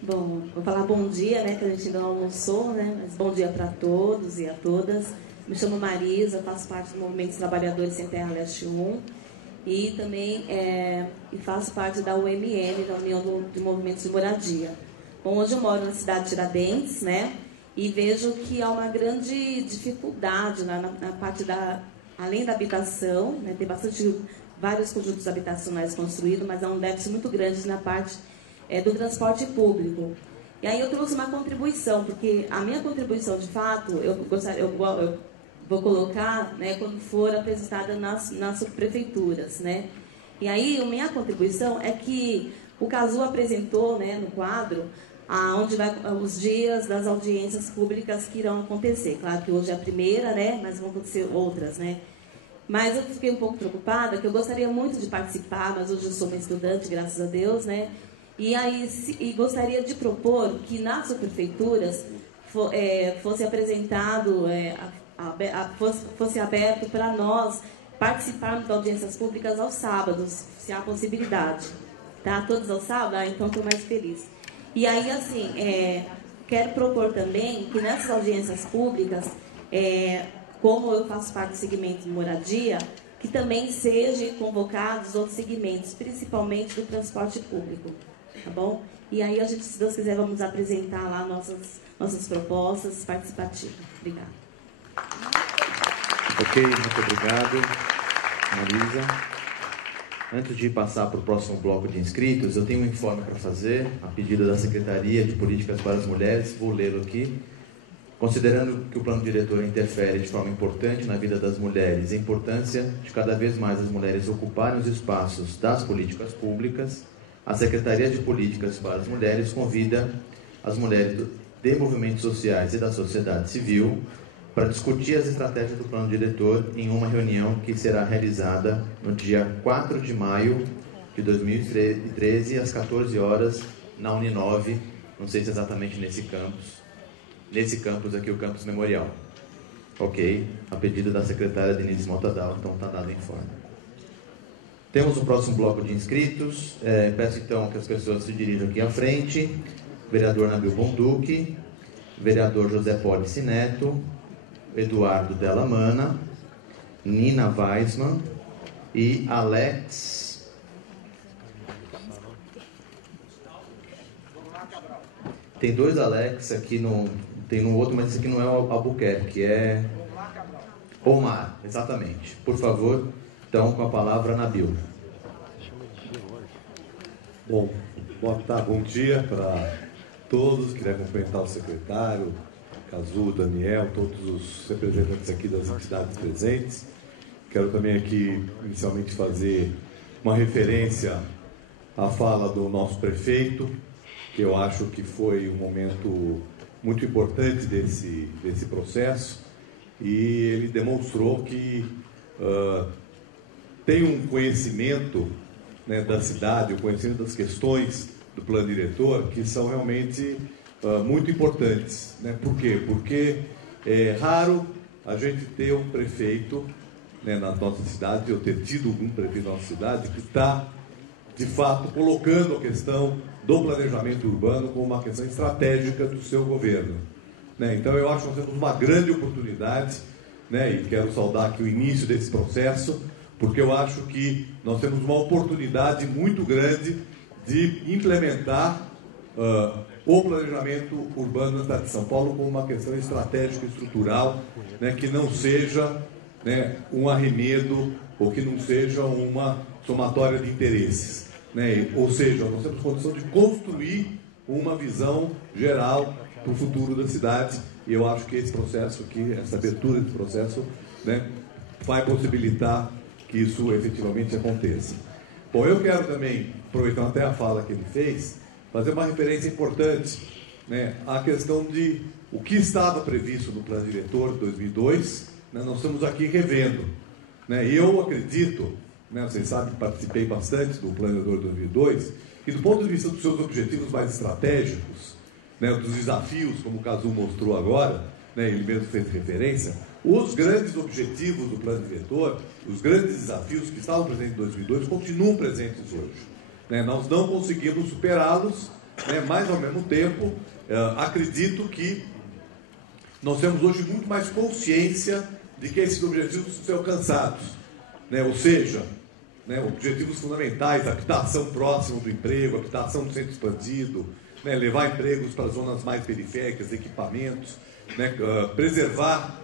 Bom, vou falar bom dia, né, que a gente ainda não almoçou, né, mas bom dia para todos e a todas. Me chamo Marisa, faço parte do Movimento dos Trabalhadores Sem Terra Leste 1 e também faço parte da UMM, da União de Movimentos de Moradia. Bom, hoje eu moro na cidade de Tiradentes, né, e vejo que há uma grande dificuldade na parte além da habitação, né, tem vários conjuntos habitacionais construídos, mas há um déficit muito grande na parte do transporte público. E aí eu trouxe uma contribuição, porque a minha contribuição, de fato, eu vou colocar, né, quando for apresentada nas subprefeituras, né. E aí a minha contribuição é que o Cazu apresentou, né, no quadro, onde vai os dias das audiências públicas que irão acontecer. Claro que hoje é a primeira, né, mas vão acontecer outras, né. Mas eu fiquei um pouco preocupada, que eu gostaria muito de participar, mas hoje eu sou uma estudante, graças a Deus, né. E gostaria de propor que nas subprefeituras fosse apresentado, fosse aberto para nós participarmos de audiências públicas aos sábados, se há possibilidade. Tá? Todos aos sábados? Então estou mais feliz. E aí, assim, quero propor também que nessas audiências públicas, como eu faço parte do segmento de moradia, que também sejam convocados outros segmentos, principalmente do transporte público. Tá bom? E aí a gente, se Deus quiser, vamos apresentar lá nossas propostas participativas. Obrigada. Ok, muito obrigado, Marisa. Antes de passar para o próximo bloco de inscritos, eu tenho um informe para fazer, a pedido da Secretaria de Políticas para as Mulheres, vou lê-lo aqui. Considerando que o plano diretor interfere de forma importante na vida das mulheres e a importância de cada vez mais as mulheres ocuparem os espaços das políticas públicas, a Secretaria de Políticas para as Mulheres convida as mulheres de movimentos sociais e da sociedade civil para discutir as estratégias do plano diretor em uma reunião que será realizada no dia 4 de maio de 2013, às 14 horas, na Uninove, não sei se exatamente nesse campus aqui, o campus memorial. Ok, a pedido da secretária Denise Motadal, então está dado o informe. Temos o próximo bloco de inscritos. Peço então que as pessoas se dirijam aqui à frente. Vereador Nabil Bonduque, vereador José Pólice Neto, Eduardo Della Mana, Nina Weissman e Alex. Tem dois Alex aqui, tem no outro, mas esse aqui não é o Albuquerque, é Omar, exatamente. Por favor. Então, com a palavra, Nabil. Bom dia para todos. Queria cumprimentar o secretário, Cazu, Daniel, todos os representantes aqui das entidades presentes. Quero também aqui, inicialmente, fazer uma referência à fala do nosso prefeito, que eu acho que foi um momento muito importante desse processo, e ele demonstrou que tem um conhecimento, né, da cidade, o conhecimento das questões do plano diretor, que são realmente muito importantes. Né? Por quê? Porque é raro a gente ter um prefeito, né, na nossa cidade, eu ter tido algum prefeito na nossa cidade, que está, de fato, colocando a questão do planejamento urbano como uma questão estratégica do seu governo. Né? Então, eu acho que nós temos uma grande oportunidade, né, e quero saudar aqui o início desse processo, porque eu acho que nós temos uma oportunidade muito grande de implementar o planejamento urbano no estado de São Paulo como uma questão estratégica e estrutural, né, que não seja, né, um arremedo ou que não seja uma somatória de interesses. Né? Ou seja, nós temos condição de construir uma visão geral para o futuro da cidade, e eu acho que esse processo aqui, essa abertura desse processo, né, vai possibilitar que isso efetivamente aconteça. Bom, eu quero também, aproveitando até a fala que ele fez, fazer uma referência importante, né, à questão de o que estava previsto no Plano Diretor de 2002, né, nós estamos aqui revendo. Né, e eu acredito, né, vocês sabem que participei bastante do Plano Diretor de 2002, e do ponto de vista dos seus objetivos mais estratégicos, né, dos desafios, como o Cazu mostrou agora, né, ele mesmo fez referência, os grandes objetivos do Plano Diretor, os grandes desafios que estavam presentes em 2002, continuam presentes hoje. Né, nós não conseguimos superá-los, né, mas, ao mesmo tempo, acredito que nós temos hoje muito mais consciência de que esses objetivos precisam ser alcançados. Né, ou seja, né, objetivos fundamentais, habitação próxima do emprego, habitação do centro expandido, né, levar empregos para zonas mais periféricas, equipamentos, né, preservar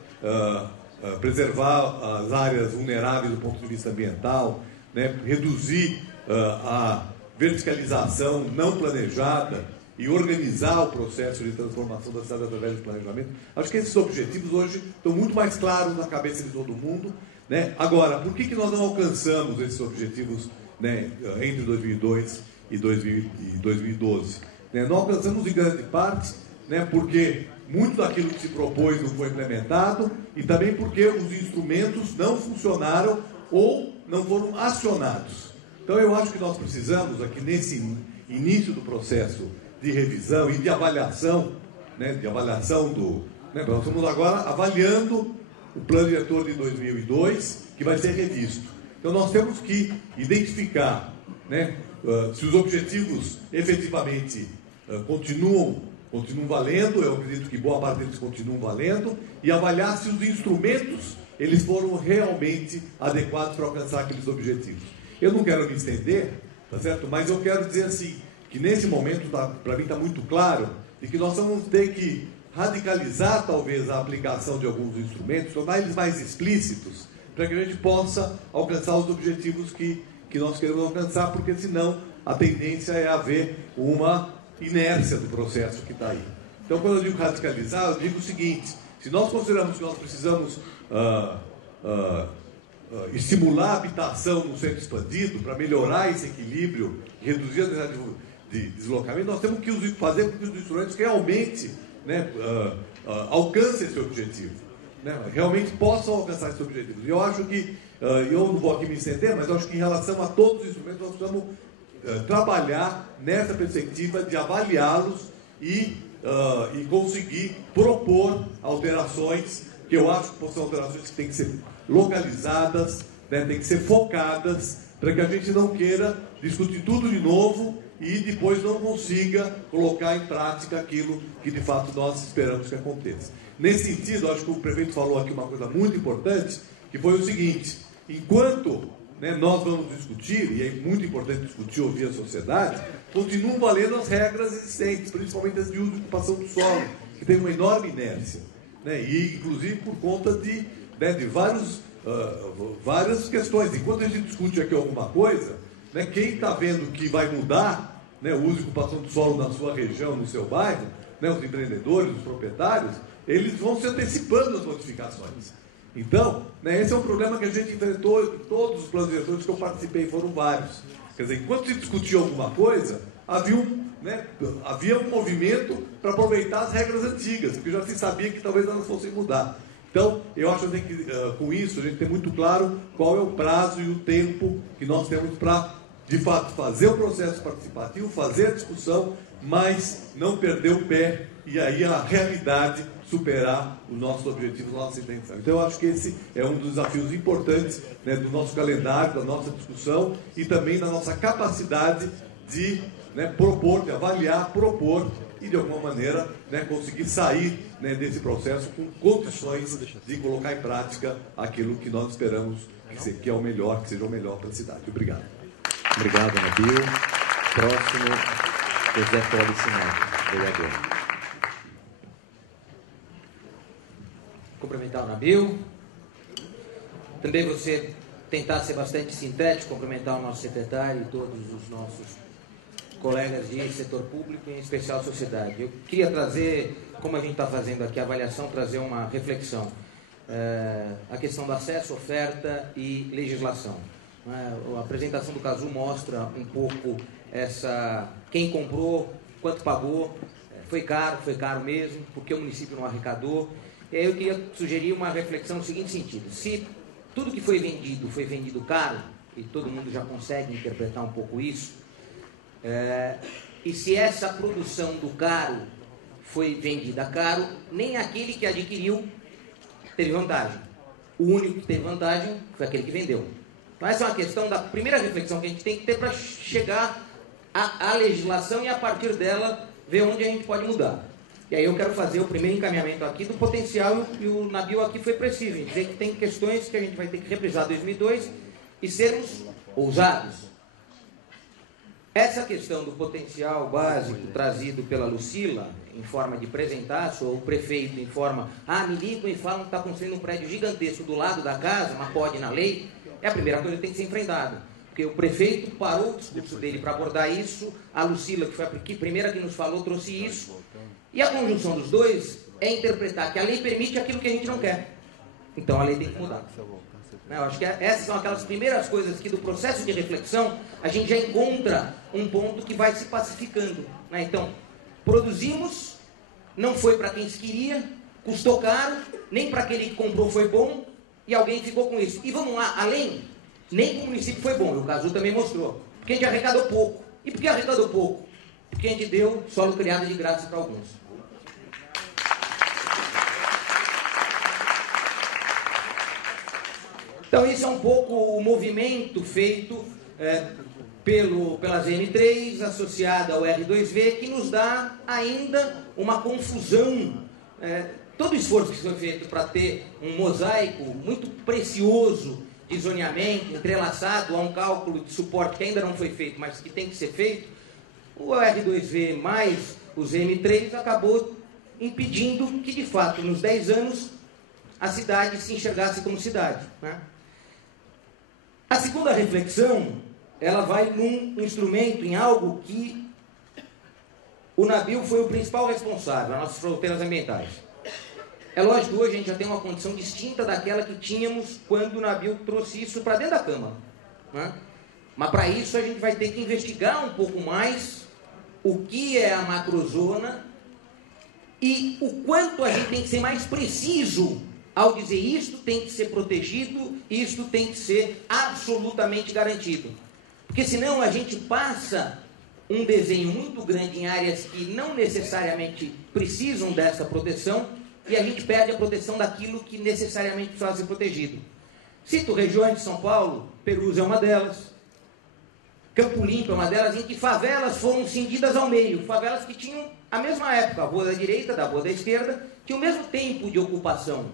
as áreas vulneráveis do ponto de vista ambiental, né, reduzir a verticalização não planejada e organizar o processo de transformação da cidade através do planejamento. Acho que esses objetivos hoje estão muito mais claros na cabeça de todo mundo. Né? Agora, por que nós não alcançamos esses objetivos, né, entre 2002 e 2012? Né? Não alcançamos em grande parte, né, porque muito daquilo que se propôs não foi implementado e também porque os instrumentos não funcionaram ou não foram acionados. Então, eu acho que nós precisamos, aqui nesse início do processo de revisão e de avaliação, né, né, nós estamos agora avaliando o Plano Diretor de 2002, que vai ser revisto. Então, nós temos que identificar, né, se os objetivos efetivamente continuam valendo, eu acredito que boa parte deles continuam valendo, e avaliar se os instrumentos eles foram realmente adequados para alcançar aqueles objetivos. Eu não quero me estender, tá certo? Mas eu quero dizer assim, que nesse momento, para mim está muito claro, de que nós vamos ter que radicalizar talvez a aplicação de alguns instrumentos, tornar eles mais explícitos, para que a gente possa alcançar os objetivos que nós queremos alcançar, porque senão a tendência é haver uma inércia do processo que está aí. Então, quando eu digo radicalizar, eu digo o seguinte: se nós consideramos que nós precisamos estimular a habitação no centro expandido para melhorar esse equilíbrio e reduzir a necessidade de deslocamento, nós temos que fazer com que os instrumentos realmente, né, alcancem esse objetivo, né, realmente possam alcançar esse objetivo. E eu acho que, eu não vou aqui me estender, mas eu acho que em relação a todos os instrumentos nós precisamos trabalhar nessa perspectiva de avaliá-los e conseguir propor alterações, que eu acho que são alterações que têm que ser localizadas, né, têm que ser focadas, para que a gente não queira discutir tudo de novo e depois não consiga colocar em prática aquilo que de fato nós esperamos que aconteça. Nesse sentido, acho que o prefeito falou aqui uma coisa muito importante, que foi o seguinte: enquanto, né, nós vamos discutir, e é muito importante discutir, ouvir a sociedade, continuam valendo as regras existentes, principalmente as de uso e ocupação do solo, que tem uma enorme inércia, né, e inclusive por conta de várias questões. Enquanto a gente discute aqui alguma coisa, né, quem está vendo que vai mudar, né, o uso e ocupação do solo na sua região, no seu bairro, né, os empreendedores, os proprietários, eles vão se antecipando às modificações. Então, né, esse é um problema que a gente enfrentou em todos os planos diretores que eu participei, foram vários. Quer dizer, enquanto se discutia alguma coisa, havia um movimento para aproveitar as regras antigas, porque já se sabia que talvez elas fossem mudar. Então, eu acho que com isso a gente tem muito claro qual é o prazo e o tempo que nós temos para, de fato, fazer o processo participativo, fazer a discussão, mas não perder o pé e aí a realidade superar os nossos objetivos, a nossa intenção. Então, eu acho que esse é um dos desafios importantes, né, do nosso calendário, da nossa discussão e também da nossa capacidade de, né, propor, de avaliar, propor e, de alguma maneira, né, conseguir sair, né, desse processo com condições de colocar em prática aquilo que nós esperamos que é o melhor, que seja o melhor para a cidade. Obrigado. Obrigado, Nabil. Próximo, José Félix Sinatra, vereador. Cumprimentar o Nabil. Também você tentar ser bastante sintético, cumprimentar o nosso secretário e todos os nossos colegas de setor público, em especial a sociedade. Eu queria trazer, como a gente está fazendo aqui a avaliação, trazer uma reflexão. a questão do acesso, oferta e legislação. A apresentação do Cazu mostra um pouco quem comprou, quanto pagou, foi caro mesmo, porque o município não arrecadou. E aí eu queria sugerir uma reflexão no seguinte sentido: se tudo que foi vendido caro, e todo mundo já consegue interpretar um pouco isso, e se essa produção do caro foi vendida caro, nem aquele que adquiriu teve vantagem. O único que teve vantagem foi aquele que vendeu. Então essa é uma questão da primeira reflexão que a gente tem que ter para chegar à legislação e a partir dela ver onde a gente pode mudar. E aí eu quero fazer o primeiro encaminhamento aqui do potencial, e o Nabil aqui foi preciso em dizer que tem questões que a gente vai ter que reprisar 2002 e sermos ousados. Essa questão do potencial básico trazido pela Lucila, em forma de presentaço, ou o prefeito em forma, me ligam e falam que está construindo um prédio gigantesco do lado da casa, mas pode na lei, é a primeira coisa que tem que ser enfrentada. Porque o prefeito parou o discurso dele para abordar isso, a Lucila, que foi a primeira que nos falou, trouxe isso, e a conjunção dos dois é interpretar que a lei permite aquilo que a gente não quer. Então a lei tem que mudar. Eu acho que essas são aquelas primeiras coisas que do processo de reflexão a gente já encontra um ponto que vai se pacificando. Então, produzimos, não foi para quem se queria, custou caro, nem para aquele que comprou foi bom, e alguém ficou com isso. E vamos lá, além, nem com o município foi bom, e o Cazu também mostrou, porque a gente arrecadou pouco. E por que arrecadou pouco? Porque a gente deu solo criado de graça para alguns. Então, isso é um pouco o movimento feito pela ZM3, associada ao R2V, que nos dá ainda uma confusão. Todo o esforço que foi feito para ter um mosaico muito precioso de zoneamento, entrelaçado a um cálculo de suporte que ainda não foi feito, mas que tem que ser feito, o R2V mais o ZM3 acabou impedindo que, de fato, nos 10 anos, a cidade se enxergasse como cidade. A segunda reflexão, ela vai num instrumento, em algo que o Nabil foi o principal responsável, as nossas fronteiras ambientais. É lógico que hoje a gente já tem uma condição distinta daquela que tínhamos quando o Nabil trouxe isso para dentro da Câmara. Mas para isso a gente vai ter que investigar um pouco mais o que é a macrozona e o quanto a gente tem que ser mais preciso ao dizer isto tem que ser protegido, isto tem que ser absolutamente garantido. Porque senão a gente passa um desenho muito grande em áreas que não necessariamente precisam dessa proteção e a gente perde a proteção daquilo que necessariamente precisa ser protegido. Cito regiões de São Paulo, Perus é uma delas, Campo Limpo é uma delas, em que favelas foram cindidas ao meio, favelas que tinham a mesma época, a rua da direita, da rua da esquerda, tinham o mesmo tempo de ocupação.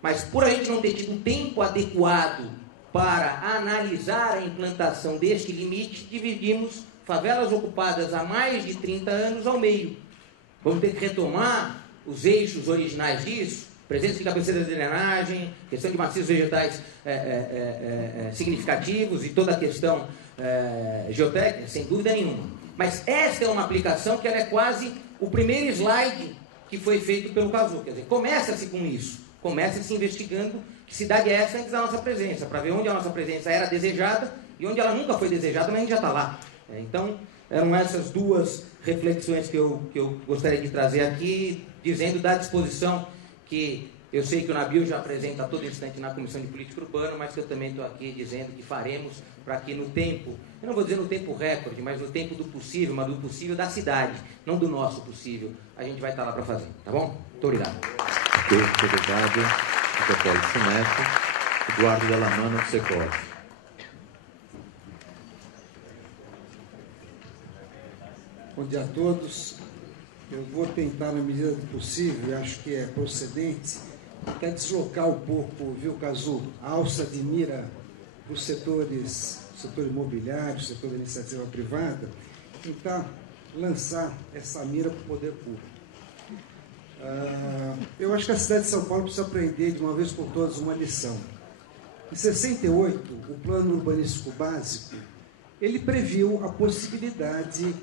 Mas por a gente não ter tido tempo adequado para analisar a implantação deste limite, dividimos favelas ocupadas há mais de 30 anos ao meio. Vamos ter que retomar os eixos originais disso, presença de cabeceiras de drenagem, questão de maciços vegetais significativos e toda a questão geotécnica, sem dúvida nenhuma. Mas esta é uma aplicação que ela é quase o primeiro slide que foi feito pelo Cazu. Quer dizer, começa-se com isso. Começa-se investigando que cidade é essa antes da nossa presença, para ver onde a nossa presença era desejada e onde ela nunca foi desejada, mas a gente já está lá. Então, eram essas duas reflexões que eu gostaria de trazer aqui, dizendo da disposição que eu sei que o Nabil já apresenta a todo instante na Comissão de Política Urbana, mas que eu também estou aqui dizendo que faremos para que no tempo, eu não vou dizer no tempo recorde, mas no tempo do possível, mas do possível da cidade, não do nosso possível, a gente vai estar lá para fazer, tá bom? Muito obrigado. Muito obrigado, Secretário Sineto. Eduardo Delamano, do Secor. Bom dia a todos. Eu vou tentar, na medida do possível, e acho que é procedente, até deslocar um pouco, viu, Cazu, a alça de mira para os setores, setor imobiliário, setor da iniciativa privada, tentar lançar essa mira para o poder público. Eu acho que a cidade de São Paulo precisa aprender, de uma vez por todas, uma lição. Em 68, o Plano Urbanístico Básico, ele previu a possibilidade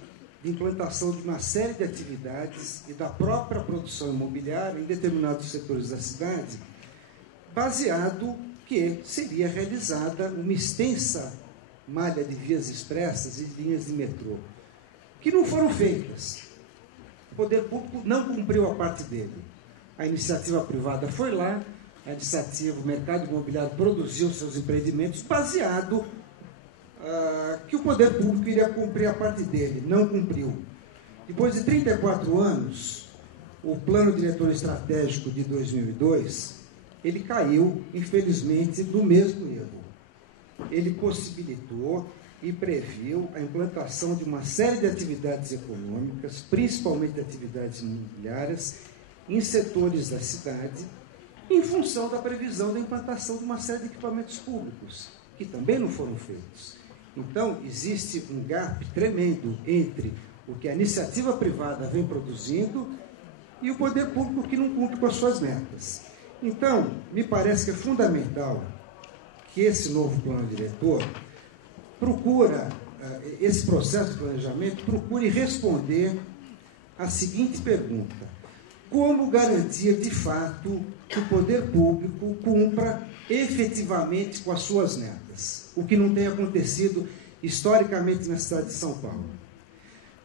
de implantação de uma série de atividades e da própria produção imobiliária em determinados setores da cidade, baseado que seria realizada uma extensa malha de vias expressas e linhas de metrô, que não foram feitas. O poder público não cumpriu a parte dele. A iniciativa privada foi lá, a iniciativa, o mercado imobiliário produziu seus empreendimentos baseado que o poder público iria cumprir a parte dele, não cumpriu. Depois de 34 anos, o Plano Diretor Estratégico de 2002, ele caiu, infelizmente, do mesmo erro. Ele possibilitou e previu a implantação de uma série de atividades econômicas, principalmente atividades imobiliárias, em setores da cidade, em função da previsão da implantação de uma série de equipamentos públicos, que também não foram feitos. Então, existe um gap tremendo entre o que a iniciativa privada vem produzindo e o poder público que não cumpre com as suas metas. Então, me parece que é fundamental que esse novo plano diretor esse processo de planejamento procure responder a seguinte pergunta: como garantir, de fato, que o poder público cumpra efetivamente com as suas metas, o que não tem acontecido historicamente na cidade de São Paulo.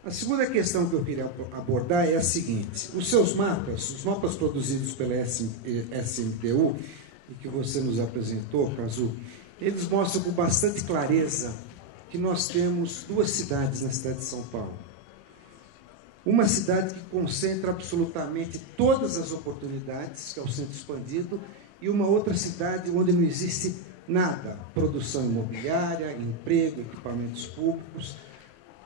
A segunda questão que eu queria abordar é a seguinte: os mapas produzidos pela SMTU, e que você nos apresentou, Cazu, eles mostram com bastante clareza que nós temos duas cidades na cidade de São Paulo. Uma cidade que concentra absolutamente todas as oportunidades, que é o Centro Expandido, e uma outra cidade onde não existe nada: produção imobiliária, emprego, equipamentos públicos.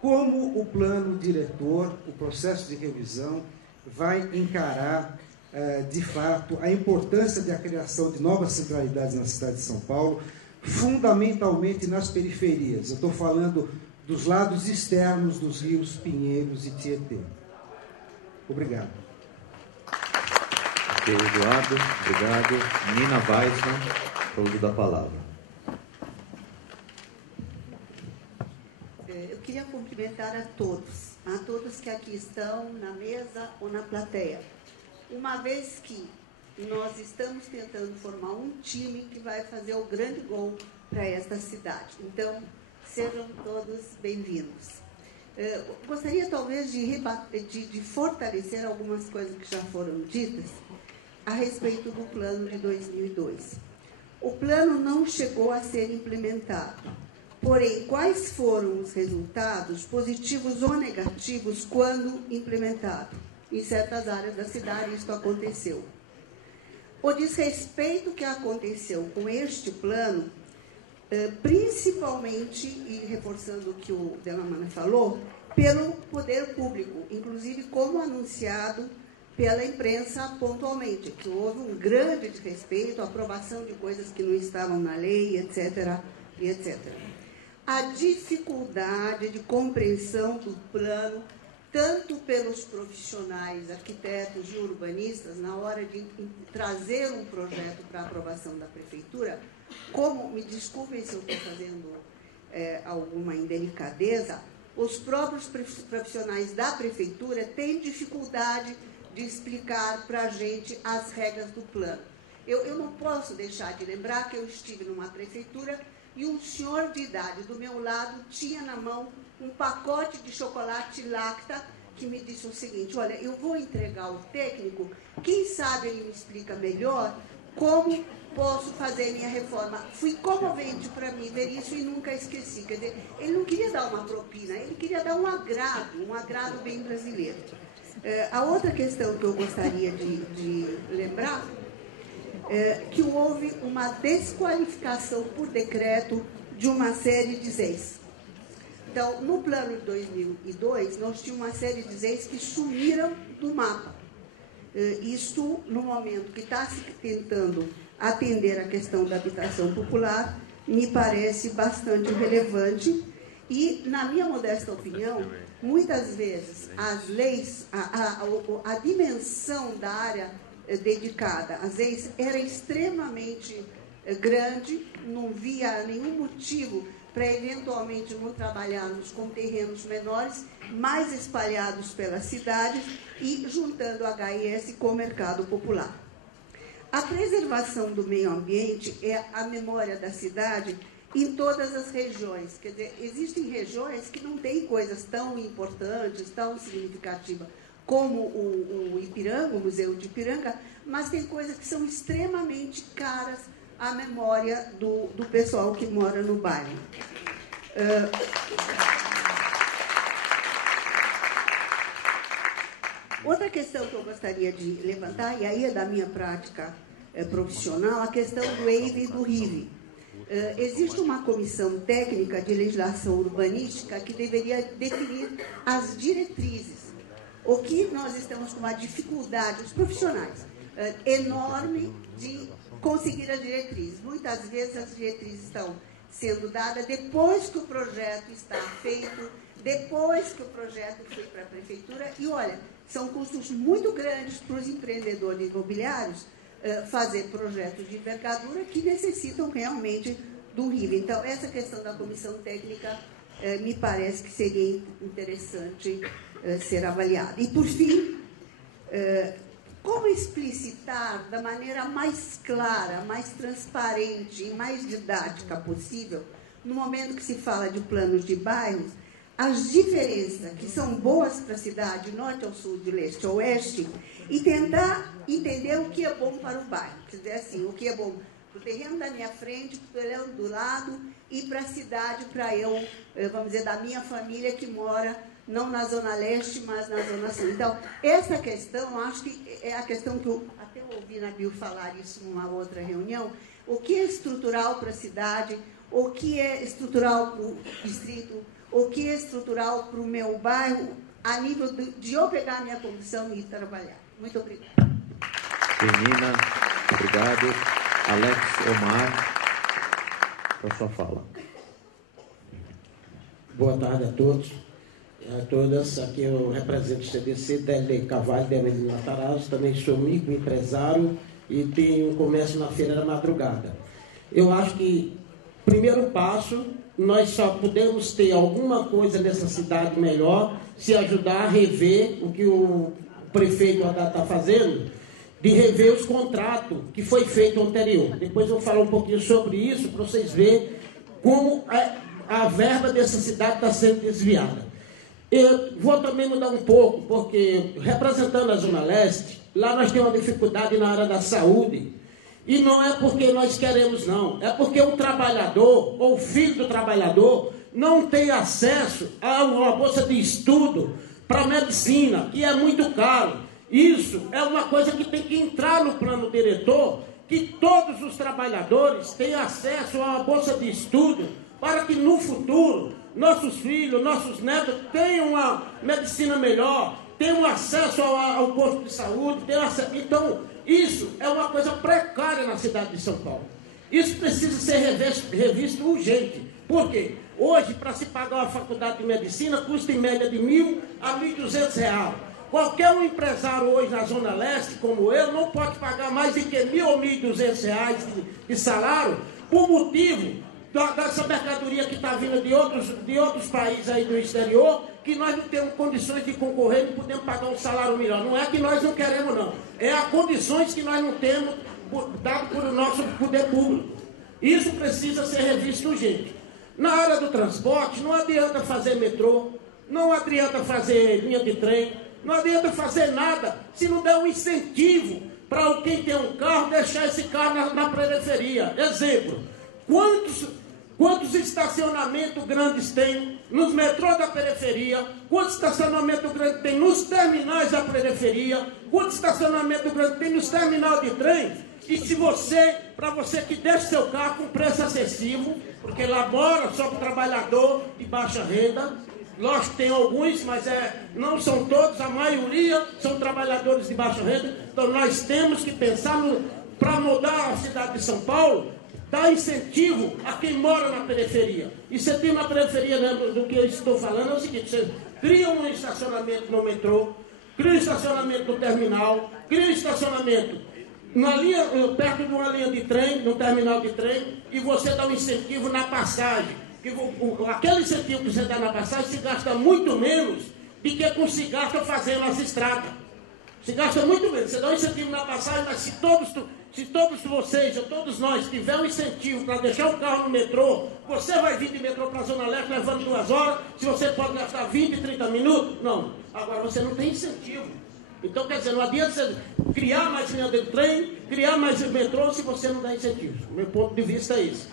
Como o plano diretor, o processo de revisão, vai encarar, de fato, a importância da criação de novas centralidades na cidade de São Paulo, fundamentalmente nas periferias? Eu estou falando dos lados externos dos rios Pinheiros e Tietê. Obrigado. Ok, Eduardo, obrigado. Nina Weissman, para o uso da palavra. Eu queria cumprimentar a todos que aqui estão, na mesa ou na plateia, uma vez que nós estamos tentando formar um time que vai fazer o grande gol para esta cidade. Então, sejam todos bem-vindos. Gostaria, talvez, de fortalecer algumas coisas que já foram ditas a respeito do plano de 2002. O plano não chegou a ser implementado. Porém, quais foram os resultados, positivos ou negativos, quando implementado? Em certas áreas da cidade, isso aconteceu. O desrespeito que aconteceu com este plano, principalmente, e reforçando o que o Delamana falou, pelo poder público, inclusive como anunciado pela imprensa pontualmente, que houve um grande desrespeito, aprovação de coisas que não estavam na lei, etc. e etc. A dificuldade de compreensão do plano, tanto pelos profissionais, arquitetos e urbanistas, na hora de trazer um projeto para aprovação da prefeitura, como, me desculpem se eu estou fazendo alguma indelicadeza, os próprios profissionais da prefeitura têm dificuldade de explicar para a gente as regras do plano. Eu não posso deixar de lembrar que eu estive numa prefeitura e um senhor de idade do meu lado tinha na mão um pacote de chocolate Lacta, que me disse o seguinte: olha, eu vou entregar ao técnico, quem sabe ele me explica melhor como posso fazer minha reforma. Foi comovente para mim ver isso e nunca esqueci. Quer dizer, ele não queria dar uma propina, ele queria dar um agrado bem brasileiro. A outra questão que eu gostaria de lembrar que houve uma desqualificação por decreto de uma série de ZEIs. Então, no plano de 2002, nós tínhamos uma série de ZEIs que sumiram do mapa. Isto, no momento que está se tentando atender a questão da habitação popular, me parece bastante relevante e, na minha modesta opinião, muitas vezes as leis, a dimensão da área dedicada às leis era extremamente grande, não via nenhum motivo para eventualmente não trabalharmos com terrenos menores, mais espalhados pelas cidades e juntando a HIS com o mercado popular. A preservação do meio ambiente é a memória da cidade em todas as regiões. Quer dizer, existem regiões que não têm coisas tão importantes, tão significativas como o Ipiranga, o Museu de Ipiranga, mas tem coisas que são extremamente caras à memória do pessoal que mora no bairro. Outra questão que eu gostaria de levantar, e aí é da minha prática profissional, a questão do EIVE e do RIVE. Existe uma comissão técnica de legislação urbanística que deveria definir as diretrizes. O que nós estamos com uma dificuldade, os profissionais, enorme de conseguir as diretrizes. Muitas vezes as diretrizes estão sendo dadas depois que o projeto está feito, depois que o projeto foi para a prefeitura, e olha, são custos muito grandes para os empreendedores imobiliários fazer projetos de envergadura que necessitam realmente do RIVE. Então, essa questão da comissão técnica me parece que seria interessante ser avaliada. E, por fim, como explicitar da maneira mais clara, mais transparente e mais didática possível, no momento que se fala de planos de bairros, as diferenças que são boas para a cidade, norte ao sul, de leste ao oeste, e tentar entender o que é bom para o bairro. Quer dizer assim, o que é bom para o terreno da minha frente, para o terreno do lado, e para a cidade, para eu, vamos dizer, da minha família que mora não na Zona Leste, mas na Zona Sul. Então, essa questão, acho que é a questão que eu até ouvi na Bio falar isso numa outra reunião, o que é estrutural para a cidade, o que é estrutural para o distrito, o que é estrutural para o meu bairro, a nível de eu pegar a minha condição e ir trabalhar. Muito obrigada. Nina, obrigado. Alex Omar, para a sua fala. Boa tarde a todos. A todas, aqui eu represento o CDC, Délio Carvalho, de Amelino Matarazzo, também sou microempresário e tenho um comércio na Feira da Madrugada. Eu acho que, primeiro passo, nós só podemos ter alguma coisa nessa cidade melhor se ajudar a rever o que o prefeito Haddad está fazendo, de rever os contratos que foi feito anterior. Depois eu vou falar um pouquinho sobre isso, para vocês verem como a verba dessa cidade está sendo desviada. Eu vou também mudar um pouco, porque representando a Zona Leste, lá nós temos uma dificuldade na área da saúde, e não é porque nós queremos, não, é porque o trabalhador, ou o filho do trabalhador, não tem acesso a uma bolsa de estudo para medicina, que é muito caro. Isso é uma coisa que tem que entrar no plano diretor, que todos os trabalhadores tenham acesso a uma bolsa de estudo, para que no futuro nossos filhos, nossos netos tenham uma medicina melhor, tenham acesso ao posto de saúde, tenham acesso. Então, isso é uma coisa precária na cidade de São Paulo. Isso precisa ser revisto urgente. Por quê? Hoje, para se pagar uma faculdade de medicina, custa em média de R$1.000 a R$1.200. Qualquer um empresário hoje na Zona Leste, como eu, não pode pagar mais de que R$1.000 ou R$1.200 de salário, por motivo dessa mercadoria que está vindo de outros países aí do exterior, que nós não temos condições de concorrer, não podemos pagar um salário melhor. Não é que nós não queremos, não. É as condições que nós não temos dado por o nosso poder público. Isso precisa ser revisto urgente. Na área do transporte, não adianta fazer metrô, não adianta fazer linha de trem, não adianta fazer nada se não der um incentivo para quem tem um carro deixar esse carro na periferia. Exemplo, quantos estacionamentos grandes tem nos metrôs da periferia, quantos estacionamentos grandes tem nos terminais da periferia, quantos estacionamentos grandes tem nos terminais de trem, e se para você que deixa seu carro com preço acessível, porque lá mora só para o trabalhador de baixa renda, lógico que tem alguns, mas não são todos, a maioria são trabalhadores de baixa renda, então nós temos que pensar para mudar a cidade de São Paulo, dar incentivo a quem mora na periferia. E você tem na periferia, né, do que eu estou falando, é o seguinte, você cria um estacionamento no metrô, cria um estacionamento no terminal, cria um estacionamento perto de uma linha de trem, no terminal de trem, e você dá um incentivo na passagem. Aquele incentivo que você dá na passagem se gasta muito menos do que se gasta fazendo as estradas. Se gasta muito menos. Você dá um incentivo na passagem, mas se todos Se todos vocês, ou todos nós, tiver um incentivo para deixar o carro no metrô, você vai vir de metrô para a Zona Leste levando 2 horas, se você pode gastar 20, 30 minutos? Não. Agora você não tem incentivo. Então, quer dizer, não adianta você criar mais linha de trem, criar mais metrô, se você não dá incentivo. O meu ponto de vista é isso.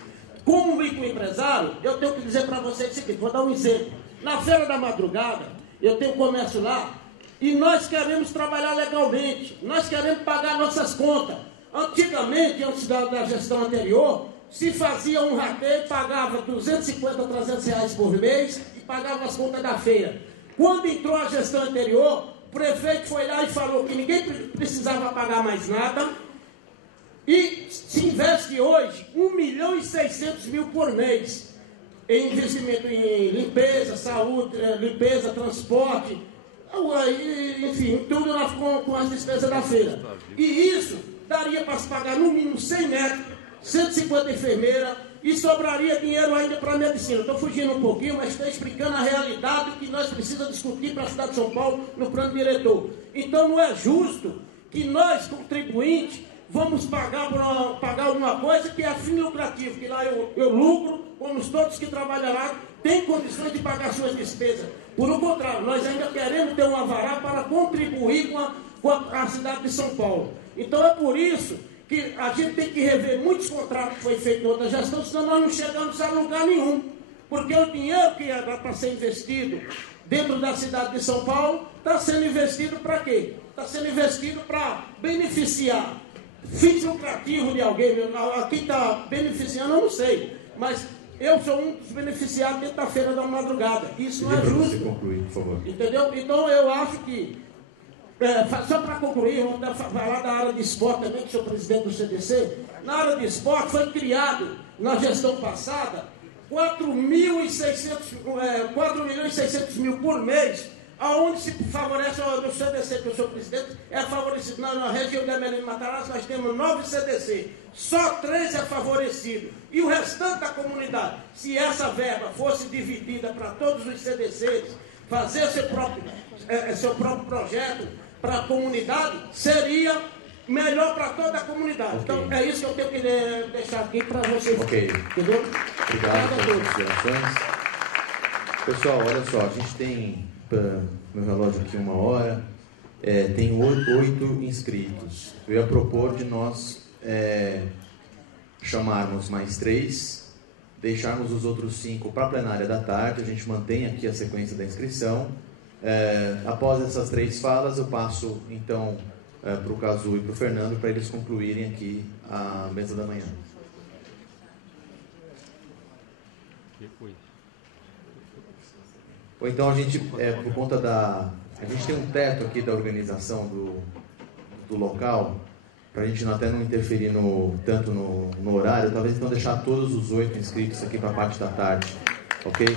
Como microempresário, eu tenho que dizer para vocês o seguinte, vou dar um exemplo. Na Feira da Madrugada, eu tenho comércio lá, e nós queremos trabalhar legalmente, nós queremos pagar nossas contas. Antigamente, antes da gestão anterior, se fazia um rateio, pagava 250, 300 reais por mês e pagava as contas da feira. Quando entrou a gestão anterior, o prefeito foi lá e falou que ninguém precisava pagar mais nada e se investe hoje 1.600.000 por mês em investimento em limpeza, saúde, limpeza, transporte, enfim, tudo com as despesas da feira. E isso daria para se pagar no mínimo 100 metros, 150 enfermeiras e sobraria dinheiro ainda para a medicina. Estou fugindo um pouquinho, mas estou explicando a realidade que nós precisamos discutir para a cidade de São Paulo no plano diretor. Então não é justo que nós, contribuintes, vamos pagar alguma coisa que é fim lucrativo, que lá eu lucro, como todos que trabalham lá têm condições de pagar suas despesas. Por o contrário, nós ainda queremos ter um alvará para contribuir com a cidade de São Paulo. Então é por isso que a gente tem que rever muitos contratos que foi feito em outra gestão, senão nós não chegamos a lugar nenhum. Porque o dinheiro que era para ser investido dentro da cidade de São Paulo está sendo investido para quê? Está sendo investido para beneficiar fins lucrativos de alguém. Quem está beneficiando eu não sei, mas eu sou um dos beneficiados dentro da Feira da Madrugada. Isso não é justo. Você concluir, por favor. Entendeu? Então eu acho que só para concluir, vamos falar da área de esporte também, que sou presidente do CDC. Na área de esporte foi criado, na gestão passada, 4.600.000 por mês, aonde se favorece o CDC, que eu sou presidente, é favorecido. Na região de Belém de Matarazzo nós temos 9 CDC, só 3 é favorecido. E o restante da comunidade, se essa verba fosse dividida para todos os CDCs, fazer seu próprio projeto para a comunidade, seria melhor para toda a comunidade. Okay. Então, é isso que eu tenho que deixar aqui para vocês. Ok. Entendeu? Obrigado pelas considerações. Pessoal, olha só, a gente tem, meu relógio aqui 1 hora, tem 8 inscritos. Eu ia propor de nós chamarmos mais 3, deixarmos os outros 5 para a plenária da tarde, a gente mantém aqui a sequência da inscrição. Após essas 3 falas, eu passo, então, para o Cazu e para o Fernando, para eles concluírem aqui a mesa da manhã. Ou então a gente, por conta da... A gente tem um teto aqui da organização do local, para a gente até não interferir tanto no horário, talvez então deixar todos os 8 inscritos aqui para a parte da tarde, ok?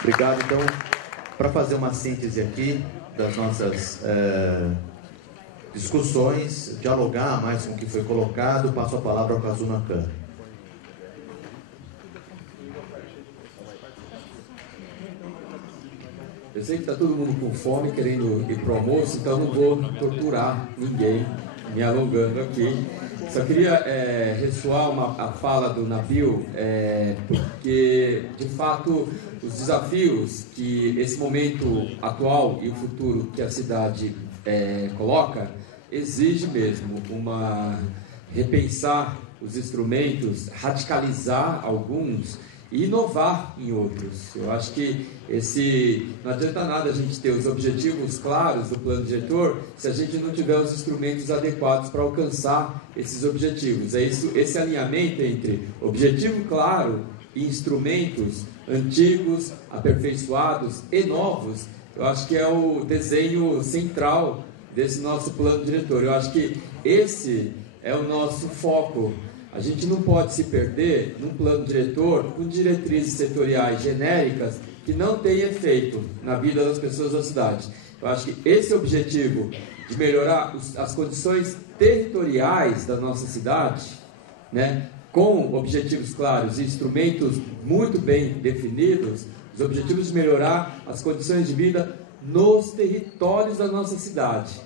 Obrigado, então, para fazer uma síntese aqui das nossas discussões, dialogar mais com o que foi colocado, passo a palavra ao Cazu Nakan. Eu sei que está todo mundo com fome, querendo ir para o almoço, então não vou torturar ninguém, me alongando aqui. Só queria ressoar a fala do Nabil, porque, de fato, os desafios que esse momento atual e o futuro que a cidade coloca, exige mesmo repensar os instrumentos, radicalizar alguns e inovar em outros. Eu acho que não adianta nada a gente ter os objetivos claros do plano diretor se a gente não tiver os instrumentos adequados para alcançar esses objetivos. É isso, esse alinhamento entre objetivo claro e instrumentos antigos, aperfeiçoados e novos, eu acho que é o desenho central desse nosso plano diretor. Eu acho que esse é o nosso foco. A gente não pode se perder num plano diretor com diretrizes setoriais genéricas que não têm efeito na vida das pessoas da cidade. Eu acho que esse objetivo de melhorar as condições territoriais da nossa cidade, né, com objetivos claros e instrumentos muito bem definidos, os objetivos de melhorar as condições de vida nos territórios da nossa cidade.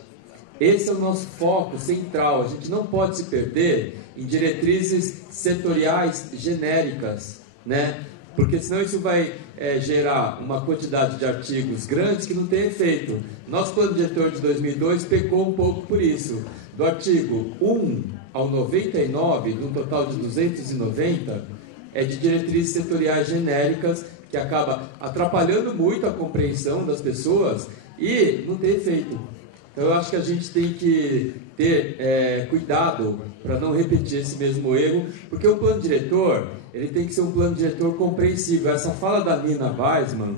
Esse é o nosso foco central. A gente não pode se perder em diretrizes setoriais genéricas, né? Porque senão isso vai gerar uma quantidade de artigos grandes que não tem efeito. Nosso plano diretor de 2002 pecou um pouco por isso. Do artigo 1 ao 99, de um total de 290, é de diretrizes setoriais genéricas, que acaba atrapalhando muito a compreensão das pessoas e não tem efeito. Então eu acho que a gente tem que ter cuidado para não repetir esse mesmo erro, porque o plano diretor, ele tem que ser um plano diretor compreensível. Essa fala da Nina Weissman,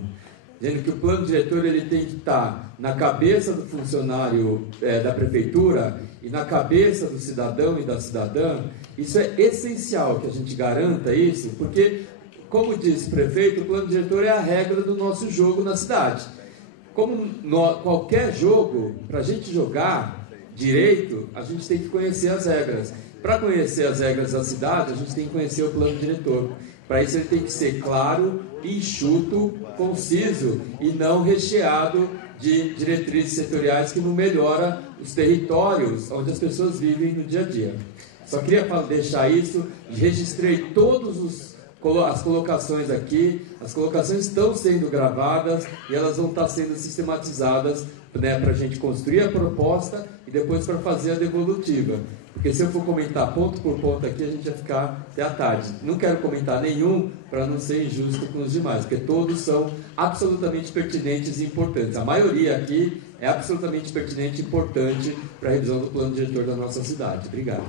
dizendo que o plano diretor ele tem que estar na cabeça do funcionário da prefeitura e na cabeça do cidadão e da cidadã, isso é essencial que a gente garanta isso, porque, como disse o prefeito, o plano diretor é a regra do nosso jogo na cidade. Como qualquer jogo, para a gente jogar direito, a gente tem que conhecer as regras. Para conhecer as regras da cidade, a gente tem que conhecer o plano diretor. Para isso ele tem que ser claro, enxuto, conciso e não recheado de diretrizes setoriais que não melhora os territórios onde as pessoas vivem no dia a dia. Só queria deixar isso, registrei as colocações aqui, as colocações estão sendo gravadas e elas vão estar sendo sistematizadas, né, para a gente construir a proposta e depois para fazer a devolutiva. Porque se eu for comentar ponto por ponto aqui, a gente vai ficar até a tarde. Não quero comentar nenhum para não ser injusto com os demais, porque todos são absolutamente pertinentes e importantes. A maioria aqui é absolutamente pertinente e importante para a revisão do plano diretor da nossa cidade. Obrigado.